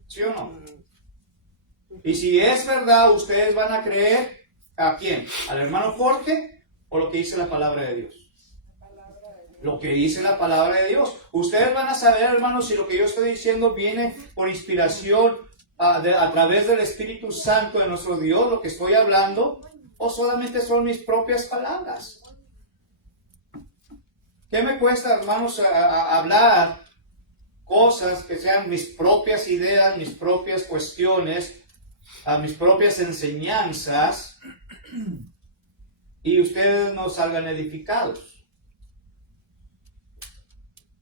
¿Sí o no? Y si es verdad, ustedes van a creer ¿a quién? ¿Al hermano Jorge o lo que dice la palabra de Dios? Lo que dice la palabra de Dios. Ustedes van a saber, hermanos, si lo que yo estoy diciendo viene por inspiración a través del Espíritu Santo de nuestro Dios, lo que estoy hablando, o solamente son mis propias palabras. ¿Qué me cuesta, hermanos, hablar cosas que sean mis propias ideas, mis propias cuestiones, mis propias enseñanzas, y ustedes no salgan edificados?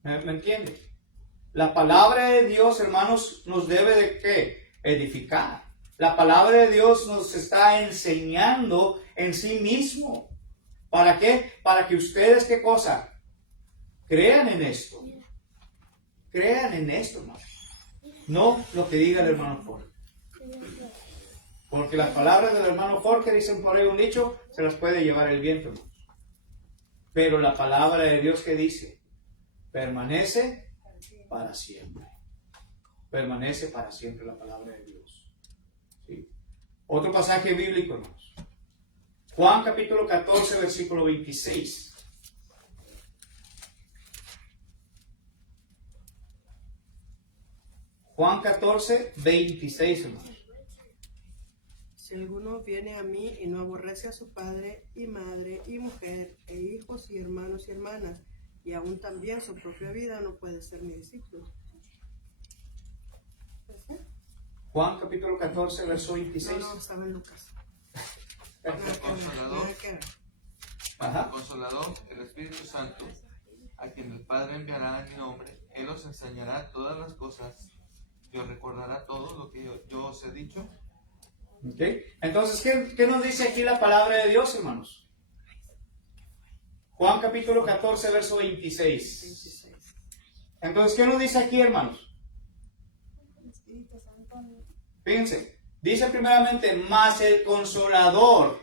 ¿Me entienden? La palabra de Dios, hermanos, nos debe de ¿qué? Edificar. La palabra de Dios nos está enseñando en sí mismo. ¿Para qué? Para que ustedes, ¿qué cosa? Crean en esto. Crean en esto, hermano. No lo que diga el hermano Jorge. Porque las palabras del hermano Jorge, dicen por ahí un dicho, se las puede llevar el viento, hermano. Pero la palabra de Dios, ¿qué dice? Permanece para siempre. Permanece para siempre la palabra de Dios. ¿Sí? Otro pasaje bíblico, hermanos. Juan capítulo 14, versículo 26. Juan 14, 26, hermanos. Si alguno viene a mí y no aborrece a su padre y madre y mujer e hijos y hermanos y hermanas, y aún también su propia vida, no puede ser mi discípulo. Juan capítulo 14, verso No, 26. no, estaba en Lucas. El Consolador, Nada que ver. Ajá. el Consolador, el Espíritu Santo, a quien el Padre enviará en mi nombre, Él os enseñará todas las cosas y os recordará todo lo que yo os he dicho. ¿Ok? Entonces, ¿qué nos dice aquí la palabra de Dios, hermanos? Juan capítulo 14, verso 26. 26. Entonces, ¿qué nos dice aquí, hermanos? El Espíritu Santo. Fíjense, dice primeramente, más el Consolador.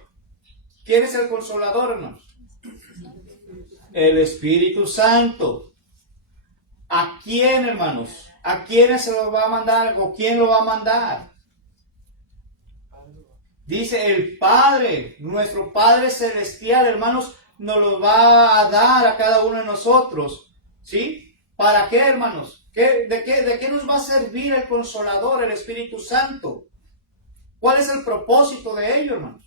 ¿Quién es el Consolador, hermanos? El Espíritu Santo. ¿A quién, hermanos? ¿A quién se lo va a mandar? ¿O quién lo va a mandar? Dice el Padre, nuestro Padre Celestial, hermanos, nos lo va a dar a cada uno de nosotros. ¿Sí? ¿Para qué, hermanos? ¿De qué nos va a servir el Consolador, el Espíritu Santo? ¿Cuál es el propósito de ello, hermanos?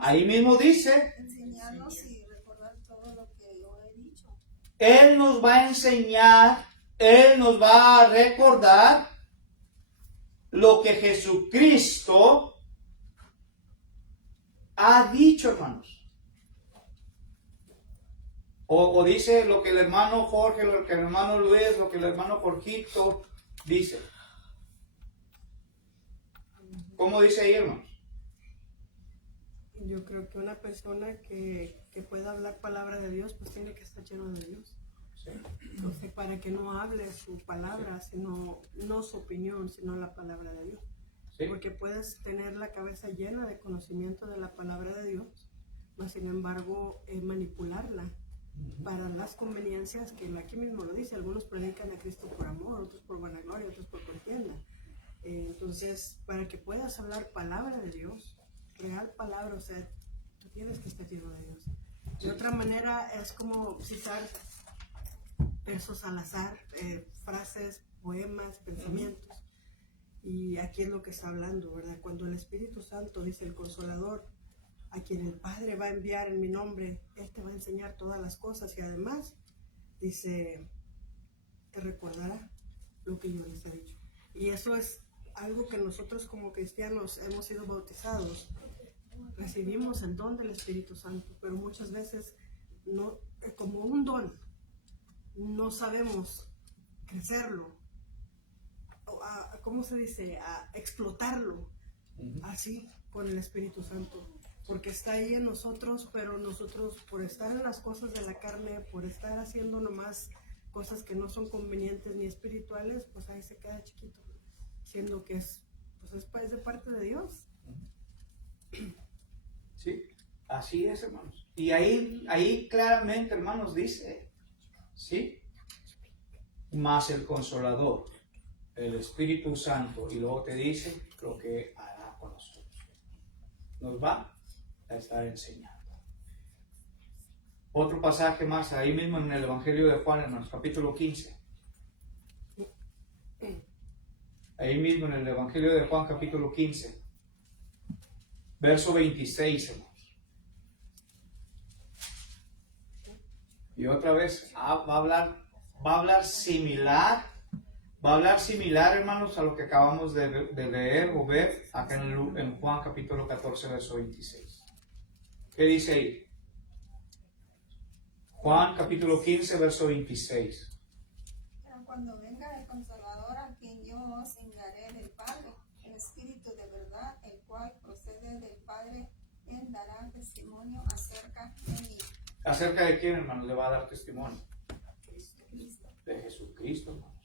Ahí mismo dice, Enseñarnos y recordar todo lo que yo he dicho. Él nos va a enseñar, Él nos va a recordar lo que Jesucristo ha dicho, hermanos. O dice lo que el hermano Jorge, lo que el hermano Luis, lo que el hermano Jorgito dice. ¿Cómo dice ahí, hermanos? Yo creo que una persona que pueda hablar palabra de Dios, pues tiene que estar lleno de Dios. Sí. Entonces, para que no hable su palabra, sino no su opinión, sino la palabra de Dios. Sí. Porque puedes tener la cabeza llena de conocimiento de la palabra de Dios, mas sin embargo manipularla para las conveniencias que aquí mismo lo dice. Algunos predican a Cristo por amor, otros por vanagloria, otros por contienda. Entonces, para que puedas hablar palabra de Dios, real palabra, o sea, tú tienes que estar lleno de Dios. De otra manera es como citar versos al azar, frases, poemas, pensamientos. Y aquí es lo que está hablando, ¿verdad? Cuando el Espíritu Santo, dice el Consolador, a quien el Padre va a enviar en mi nombre, Él te va a enseñar todas las cosas y además, dice, te recordará lo que yo les he dicho. Y eso es algo que nosotros como cristianos hemos sido bautizados, recibimos el don del Espíritu Santo, pero muchas veces no, como un don, no sabemos crecerlo, ¿cómo se dice? A explotarlo así con el Espíritu Santo, porque está ahí en nosotros, pero nosotros por estar en las cosas de la carne, por estar haciendo nomás cosas que no son convenientes ni espirituales, pues ahí se queda chiquito, siendo que es de parte de Dios. Sí, así es, hermanos. Y ahí claramente, hermanos, dice, ¿sí? Más el Consolador, el Espíritu Santo, y luego te dice lo que hará con nosotros. Nos va a estar enseñando. Otro pasaje más, ahí mismo en el Evangelio de Juan, hermanos, capítulo 15. Ahí mismo en el Evangelio de Juan, capítulo 15, verso 26, hermanos. Y otra vez va a hablar similar, hermanos, a lo que acabamos de leer o ver acá en Juan capítulo 14, verso 26. ¿Qué dice ahí? Juan capítulo 15, verso 26. Pero cuando venga el Consolador, a quien yo os enviaré del Padre, el Espíritu de verdad, el cual procede del Padre, él dará testimonio acerca de mí. ¿Acerca de quién, hermanos, le va a dar testimonio? Cristo. De Jesucristo, hermanos.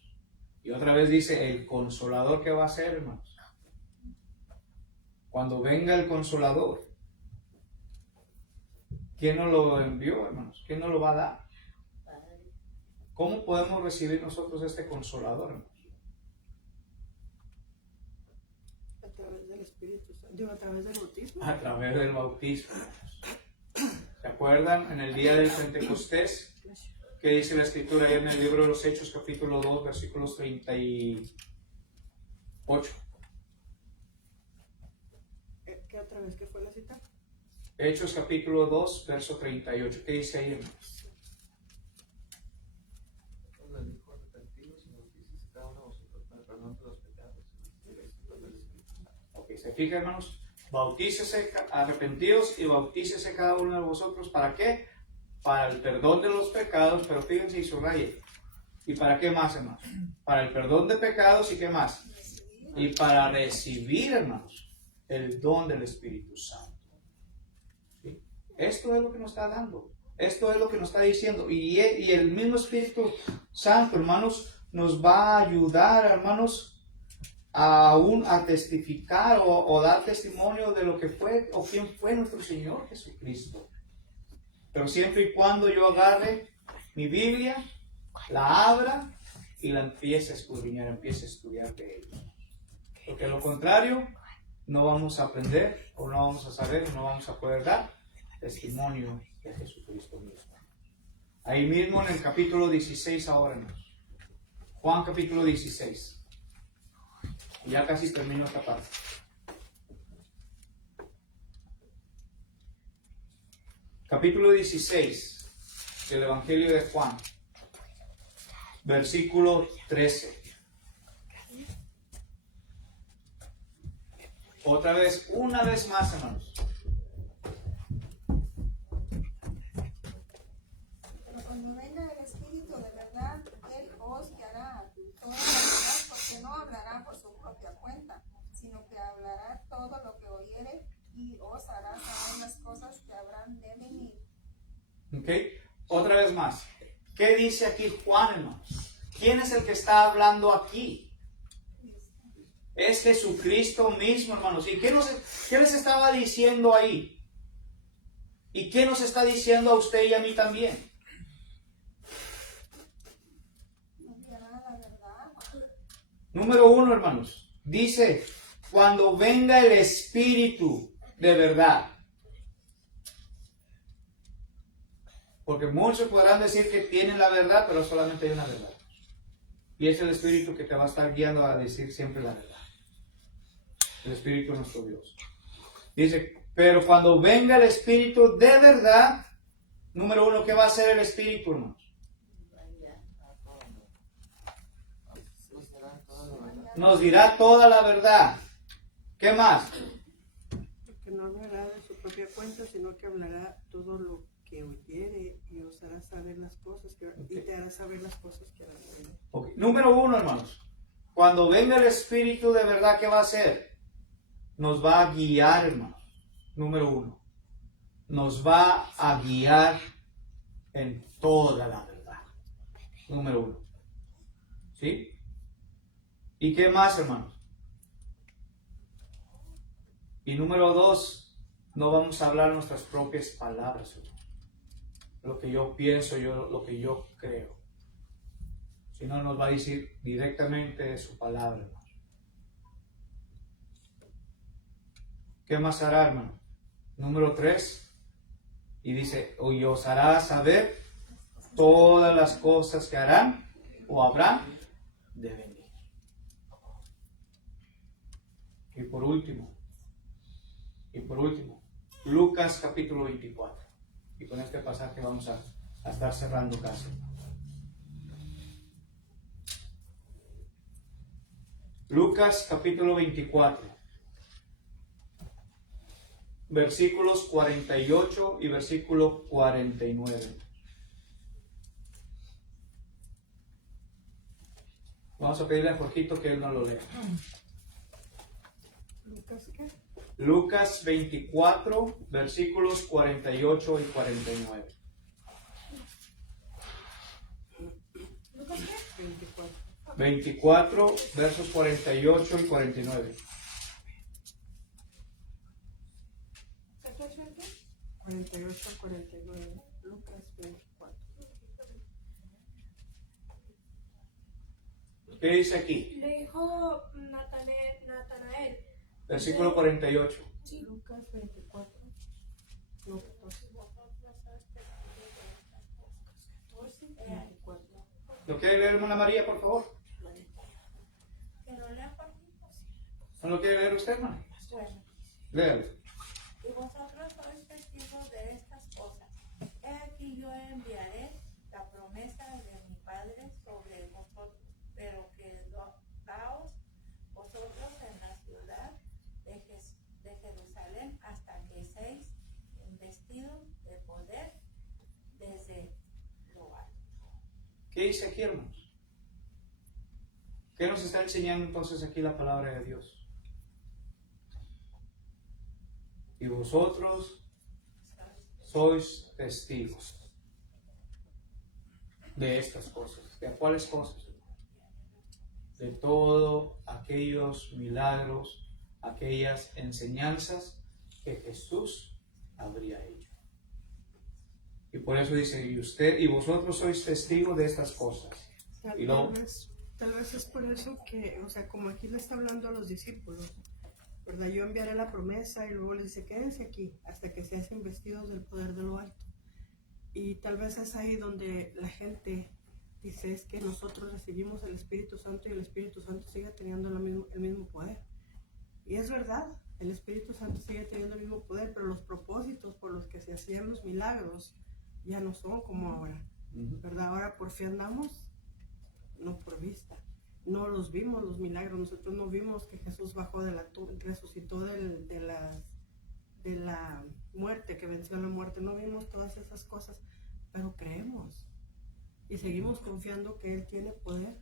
Y otra vez dice, el Consolador, ¿qué va a hacer, hermanos? Cuando venga el Consolador, ¿quién nos lo envió, hermanos? ¿Quién nos lo va a dar? ¿Cómo podemos recibir nosotros este Consolador, hermanos? A través del Espíritu Santo, a través del bautismo. A través del bautismo, hermanos. ¿Se acuerdan en el día del Pentecostés? ¿Qué dice la Escritura ahí en el libro de los Hechos, capítulo 2, versículos 38? ¿Qué otra vez? ¿Qué fue la cita? Hechos, capítulo 2, verso 38. ¿Qué dice ahí, hermanos? Les dijo, arrepentidos y bautizaos cada uno de vosotros para el perdón de los pecados, y recibid el Ok, ¿se fijan, hermanos? Bautícese, arrepentidos y bautícese cada uno de vosotros. ¿Para qué? Para el perdón de los pecados, pero fíjense y subraye. ¿Y para qué más, hermanos? Para el perdón de pecados y qué más. Y para recibir, hermanos, el don del Espíritu Santo. ¿Sí? Esto es lo que nos está dando. Esto es lo que nos está diciendo. Y el mismo Espíritu Santo, hermanos, nos va a ayudar, hermanos, aún a testificar o dar testimonio de lo que fue o quién fue nuestro Señor Jesucristo. Pero siempre y cuando yo agarre mi Biblia, la abra y la empiece a escudriñar, empiece a estudiar de ella. Porque de lo contrario, no vamos a aprender o no vamos a saber o no vamos a poder dar testimonio de Jesucristo mismo. Ahí mismo en el capítulo 16 ahora, hermanos. Juan capítulo 16. Y ya casi termino esta parte. Capítulo 16 del Evangelio de Juan, versículo 13. Otra vez, una vez más, hermanos. Pero cuando venga el Espíritu de verdad, Él os guiará toda la verdad, porque no hablará por su propia cuenta, sino que hablará todo lo que oyere y os hará saber las cosas que habrán de venir. Ok, otra vez más. ¿Qué dice aquí Juan, hermanos? ¿Quién es el que está hablando aquí? Es Jesucristo mismo, hermanos. ¿Y qué les estaba diciendo ahí? ¿Y qué nos está diciendo a usted y a mí también? Nos guiará la verdad. Número 1, hermanos. Dice, cuando venga el Espíritu de verdad. Porque muchos podrán decir que tienen la verdad, pero solamente hay una verdad. Y es el Espíritu que te va a estar guiando a decir siempre la verdad. El Espíritu de nuestro Dios. Dice, pero cuando venga el Espíritu de verdad, número 1, ¿qué va a hacer el Espíritu, hermanos? Nos dirá toda la verdad. ¿Qué más? Que no hablará de su propia cuenta, sino que hablará todo lo que oyere y os hará saber las cosas y te hará saber las cosas que harán de él. Okay. Número 1, hermanos. Cuando venga el Espíritu de verdad, ¿qué va a hacer? Nos va a guiar, hermanos. Número 1. Nos va a guiar en toda la verdad. Número 1. ¿Sí? ¿Y qué más, hermanos? Y número 2, no vamos a hablar nuestras propias palabras, hermanos. Lo que yo pienso, lo que yo creo. Sino nos va a decir directamente de su palabra, hermano. ¿Qué más hará, hermano? Número 3. Y dice, y os hará saber todas las cosas que harán o habrán de venir. Y por último, Lucas capítulo 24. Y con este pasaje vamos a estar cerrando casi. Lucas capítulo 24. Versículos 48 y versículo 49. Vamos a pedirle a Jorgito que él nos lo lea. ¿Lucas qué? Lucas 24, versículos 48 y 49. ¿Lucas qué? 24. 24, versos 48 y 49. 48 a 49. Lucas 24. ¿Qué dice aquí? Le dijo Natanael. Versículo 48. Lucas 24. No, 14. 24. ¿Lo quiere leer, hermana María, por favor? Que no lea por mí. ¿No lo quiere leer usted, hermana? Bueno. Léalo. Y vosotros sois testigos de estas cosas. He aquí yo enviaré la promesa de mi Padre sobre vosotros, pero quedaos vosotros en la ciudad esperen hasta que seáis investidos de poder desde lo alto. ¿Qué dice aquí, hermanos? ¿Qué nos está enseñando entonces aquí la palabra de Dios? Y vosotros sois testigos de estas cosas. ¿De cuáles cosas? De todos aquellos milagros, aquellas enseñanzas que Jesús habría hecho. Y por eso dice, y vosotros sois testigos de estas cosas. Y luego, Tal vez es por eso que, o sea, como aquí le está hablando a los discípulos, ¿verdad? Yo enviaré la promesa y luego les dice, quédense aquí hasta que sean investidos del poder de lo alto. Y tal vez es ahí donde la gente dice, es que nosotros recibimos el Espíritu Santo y el Espíritu Santo sigue teniendo el mismo poder. Y es verdad, el Espíritu Santo sigue teniendo el mismo poder, pero los propósitos por los que se hacían los milagros ya no son como ahora, ¿verdad? Ahora por fe andamos, no por vista. No los vimos los milagros, nosotros no vimos que Jesús bajó de la resucitó de la muerte, que venció la muerte, no vimos todas esas cosas, pero creemos y seguimos confiando que Él tiene poder,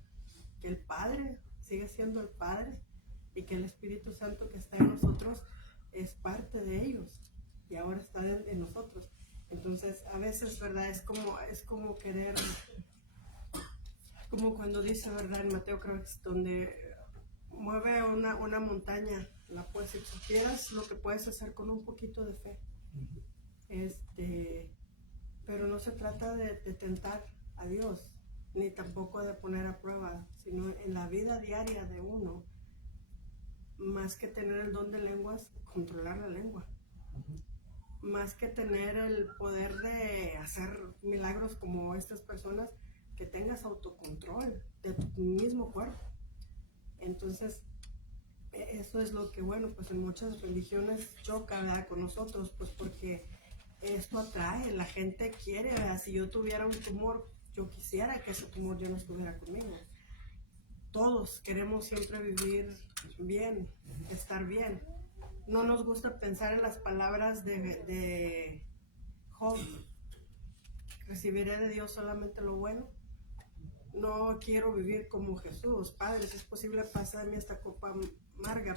que el Padre sigue siendo el Padre y que el Espíritu Santo que está en nosotros es parte de ellos y ahora está en nosotros. Entonces a veces, ¿verdad? Es como querer, como cuando dice, ¿verdad? En Mateo creo que es donde mueve una montaña, pues si supieras lo que puedes hacer con un poquito de fe. Pero no se trata de tentar a Dios, ni tampoco de poner a prueba, sino en la vida diaria de uno, más que tener el don de lenguas, controlar la lengua. Más que tener el poder de hacer milagros como estas personas, que tengas autocontrol de tu mismo cuerpo. Entonces, eso es lo que, bueno, pues en muchas religiones choca, ¿verdad?, con nosotros, pues porque esto atrae, la gente quiere, ¿verdad? Si yo tuviera un tumor, yo quisiera que ese tumor ya no estuviera conmigo. Todos queremos siempre vivir bien, estar bien. No nos gusta pensar en las palabras de Job. Recibiré de Dios solamente lo bueno. No quiero vivir como Jesús. Padre, si es posible, pasa de mí esta copa amarga.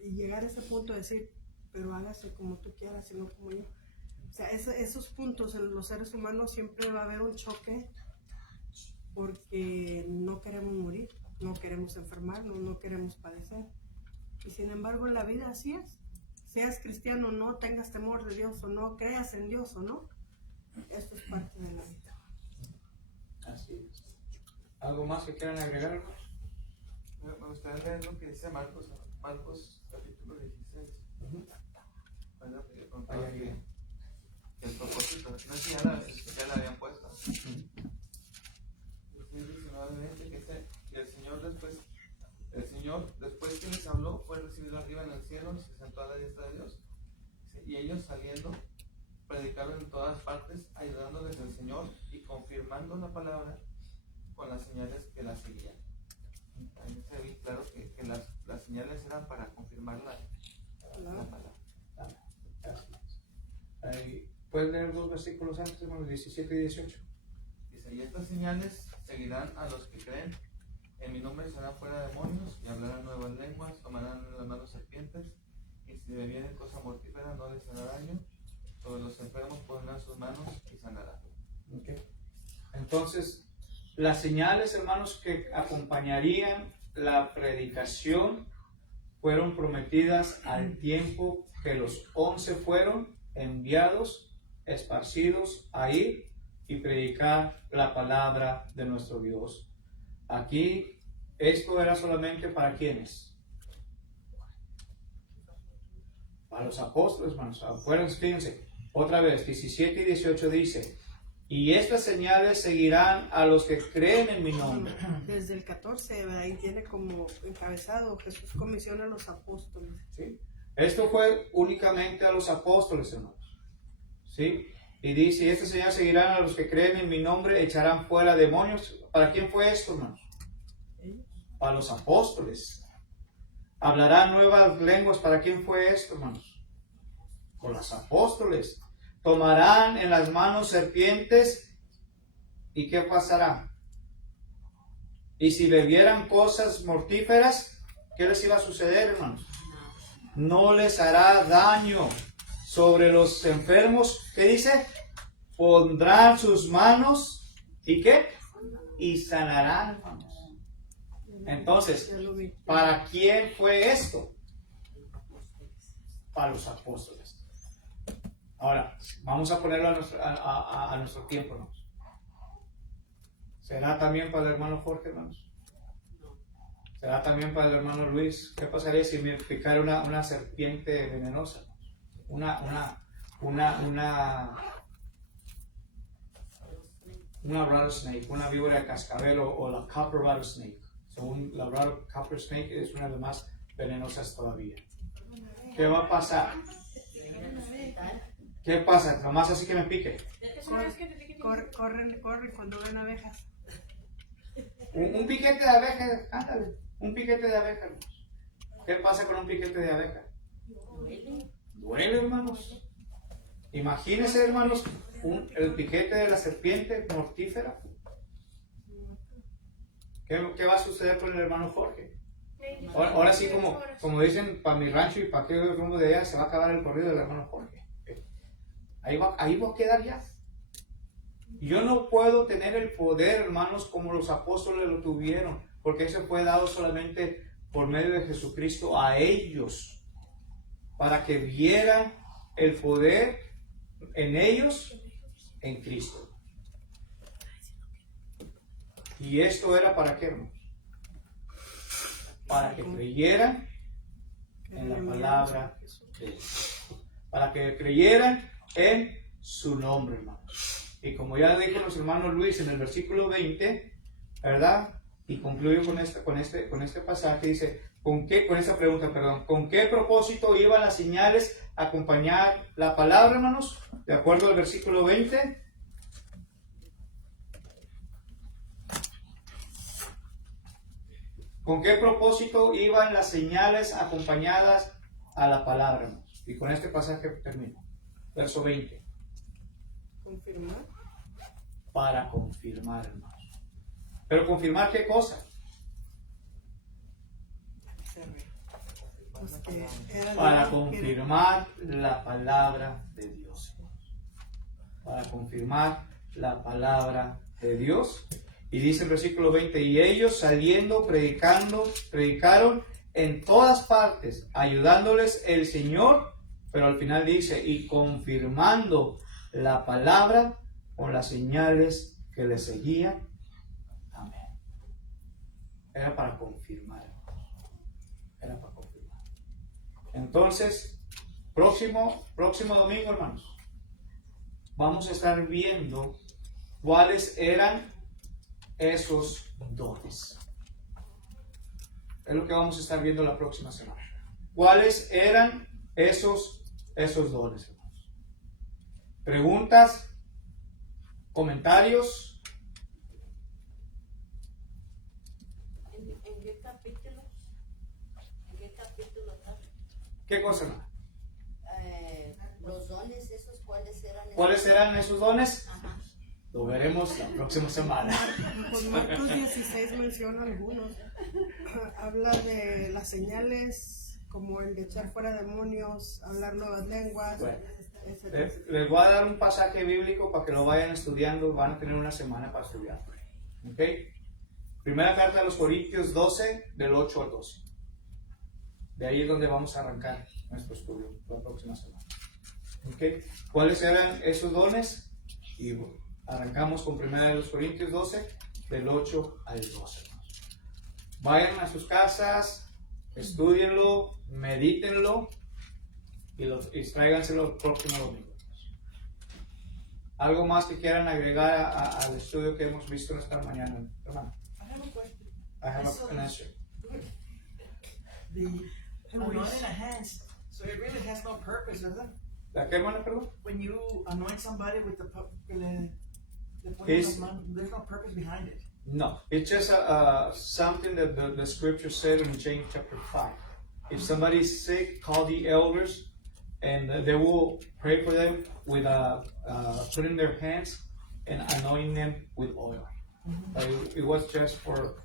Y llegar a ese punto de decir, pero hágase como tú quieras y no como yo. O sea, esos puntos en los seres humanos siempre va a haber un choque porque no queremos morir, no queremos enfermarnos, no queremos padecer. Y sin embargo, en la vida así es. Seas cristiano o no, tengas temor de Dios o no, creas en Dios o no, esto es parte de la vida. Así es. ¿Algo más que quieran agregar? Me gustaría leer lo que dice Marcos capítulo 16. Bueno, que contaba que el propósito, no sé si ya la habían puesto. 19:20 que dice que el Señor después que les habló fue recibido arriba en el cielo, se sentó a la diestra de Dios, y ellos saliendo predicaron en todas partes, ayudándoles el Señor y confirmando la palabra con las señales que la seguían. Ahí se ve claro que las señales eran para confirmar la palabra. ¿Pueden leer 2 versículos antes, hermanos, 17 y 18? Dice, y estas señales seguirán a los que creen. En mi nombre serán fuera demonios y hablarán nuevas lenguas, tomarán en las manos serpientes, y si bebieren cosa mortífera no les hará daño. Sobre los enfermos pondrán sus manos y sanarán. Okay. Entonces, las señales, hermanos, que acompañarían la predicación fueron prometidas al tiempo que los 11 fueron enviados, esparcidos a ir y predicar la palabra de nuestro Dios. Aquí, esto era solamente para quienes, para los apóstoles, hermanos. Acuérdense, fíjense, otra vez, 17 y 18 dice, y estas señales seguirán a los que creen en mi nombre. Desde el 14, ahí tiene como encabezado, Jesús comisiona a los apóstoles. ¿Sí? Esto fue únicamente a los apóstoles, hermanos. ¿Sí? Y dice, y estas señales seguirán a los que creen en mi nombre, echarán fuera demonios. ¿Para quién fue esto, hermanos? Para los apóstoles. Hablarán nuevas lenguas. ¿Para quién fue esto, hermanos? con los apóstoles. Tomarán en las manos serpientes. ¿Y qué pasará? Y si bebieran cosas mortíferas, ¿qué les iba a suceder, hermanos? No les hará daño. Sobre los enfermos, ¿qué dice? Pondrán sus manos, ¿y qué? Y sanarán, hermanos. Entonces, ¿para quién fue esto? Para los apóstoles. Ahora, vamos a ponerlo a nuestro tiempo, hermanos. ¿Será también para el hermano Jorge, hermanos? ¿Será también para el hermano Luis? ¿Qué pasaría si me picara una serpiente venenosa? Una rattlesnake, una víbora de cascabel o la copper rattlesnake. Según la copper snake es una de las más venenosas todavía. ¿Qué va a pasar? ¿Qué pasa? Nomás así que me pique. Corre cuando ven abejas. Un piquete de abeja, ándale, un piquete de abeja. ¿Qué pasa con un piquete de abeja? Duele, hermanos. Imagínense, hermanos, el piquete de la serpiente mortífera. ¿Qué va a suceder con el hermano Jorge? Ahora sí, como dicen, para mi rancho y para aquel rumbo de allá, se va a acabar el corrido del hermano Jorge. Ahí va a quedar ya. Yo no puedo tener el poder, hermanos, como los apóstoles lo tuvieron, porque eso fue dado solamente por medio de Jesucristo a ellos, para que vieran el poder en ellos, en Cristo. ¿Y esto era para qué, hermanos? Para que creyeran en la palabra de Dios. Para que creyeran en su nombre, hermanos. Y como ya le dijo los hermanos Luis en el versículo 20, ¿verdad? Y concluyo con este pasaje, dice, con esta pregunta, ¿con qué propósito iban las señales a acompañar la palabra, hermanos? De acuerdo al versículo 20. ¿Con qué propósito iban las señales acompañadas a la palabra, hermanos? Y con este pasaje termino. Verso 20. ¿Confirmar? Para confirmar, hermanos. ¿Pero confirmar qué cosa? Para confirmar la palabra de Dios. Para confirmar la palabra de Dios. Y dice el versículo 20, y ellos saliendo, predicaron en todas partes, ayudándoles el Señor, pero al final dice, y confirmando la palabra con las señales que le seguían. Amén. Era para confirmar. Era para confirmar. Entonces, próximo domingo, hermanos, vamos a estar viendo cuáles eran esos dones. Es lo que vamos a estar viendo la próxima semana. ¿Cuáles eran esos dones, hermanos? Preguntas, comentarios. ¿En qué capítulo? ¿En qué capítulo está? ¿Qué cosa, hermano? Los dones, esos, ¿cuáles eran esos dones? Ajá. Lo veremos la próxima semana. Pues Marcos 16 menciona algunos. Habla de las señales, como el de echar fuera demonios, hablar nuevas lenguas, Bueno, etc. les voy a dar un pasaje bíblico para que lo vayan estudiando. Van a tener una semana para estudiar. ¿Ok? Primera carta de los Corintios 12, del 8 al 12. De ahí es donde vamos a arrancar nuestro estudio la próxima semana. ¿Ok? ¿Cuáles eran esos dones? Y arrancamos con 1 Corintios 12, del 8 al 12. Vayan a sus casas, estudienlo, medítenlo y tráiganselo el próximo domingo. ¿Algo más que quieran agregar al estudio que hemos visto esta mañana, hermano? I have a question. I have an answer. The anointing the hands, so it really has no purpose, does it? ¿La qué, hermano, perdón? When you anoint somebody with the there's no purpose behind it. No, it's just something that the scripture said in James chapter 5. If somebody is sick, call the elders and they will pray for them with putting their hands and anointing them with oil. It was just for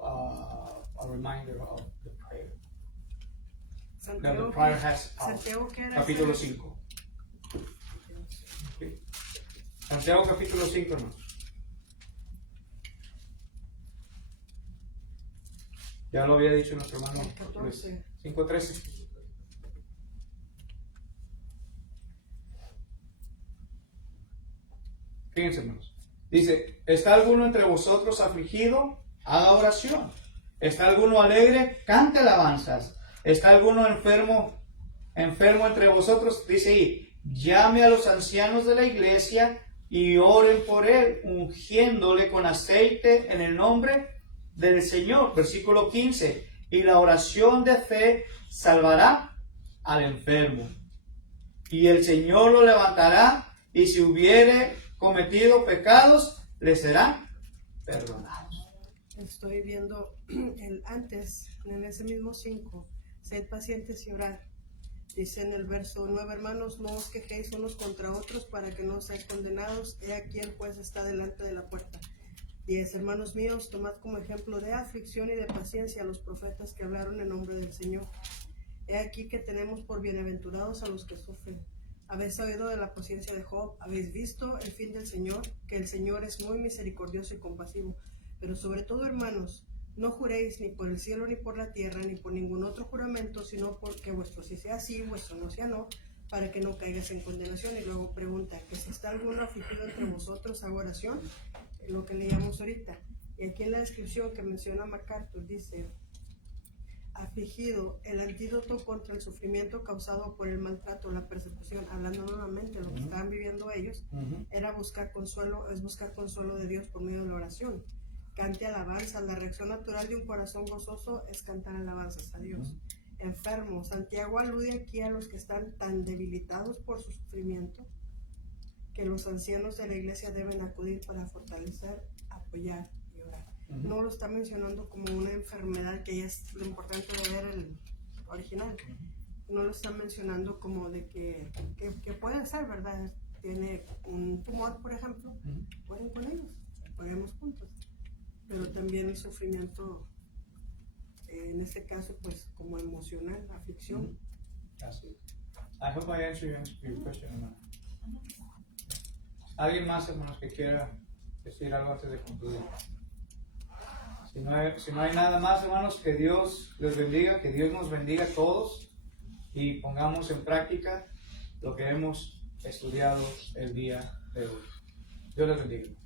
a reminder of the prayer. Now the prayer has power. Santiago, ¿qué era? Capítulo 5. Okay. Santiago capítulo 5, hermanos. Ya lo había dicho nuestro hermano Luis. 5:13. Fíjense, hermanos. Dice, ¿está alguno entre vosotros afligido? Haga oración. ¿Está alguno alegre? Cante alabanzas. ¿Está alguno enfermo entre vosotros? Dice ahí, llame a los ancianos de la iglesia y oren por él, ungiéndole con aceite en el nombre del Señor. Versículo 15. Y la oración de fe salvará al enfermo. Y el Señor lo levantará, y si hubiere cometido pecados, le serán perdonados. Estoy viendo el antes, en ese mismo 5, sed pacientes y orad. Dice en el verso 9, hermanos, no os quejéis unos contra otros para que no seáis condenados. He aquí el juez está delante de la puerta. 10, hermanos míos, tomad como ejemplo de aflicción y de paciencia a los profetas que hablaron en nombre del Señor. He aquí que tenemos por bienaventurados a los que sufren. Habéis oído de la paciencia de Job, habéis visto el fin del Señor, que el Señor es muy misericordioso y compasivo. Pero sobre todo, hermanos, no juréis ni por el cielo ni por la tierra ni por ningún otro juramento, sino porque vuestro sí sea sí, vuestro no sea no, para que no caigas en condenación. Y luego pregunta, que si está alguno afligido entre vosotros, haga oración, lo que leíamos ahorita. Y aquí en la descripción que menciona MacArthur dice, afligido, el antídoto contra el sufrimiento causado por el maltrato, la persecución, hablando nuevamente de lo que estaban viviendo ellos, era buscar consuelo, es buscar consuelo de Dios por medio de la oración. Cante alabanzas, la reacción natural de un corazón gozoso es cantar alabanzas a Dios. Enfermos, Santiago alude aquí a los que están tan debilitados por su sufrimiento que los ancianos de la iglesia deben acudir para fortalecer, apoyar y orar. No lo está mencionando como una enfermedad, que es lo importante de ver el original. No lo está mencionando como de que puede ser, ¿verdad? Tiene un tumor, por ejemplo, pueden con ellos, oremos juntos. Pero también el sufrimiento, en este caso, pues como emocional, aflicción. I hope I answered your question, hermano. ¿Alguien más, hermanos, que quiera decir algo antes de concluir? Si no hay nada más, hermanos, que Dios les bendiga, que Dios nos bendiga a todos y pongamos en práctica lo que hemos estudiado el día de hoy. Dios les bendiga.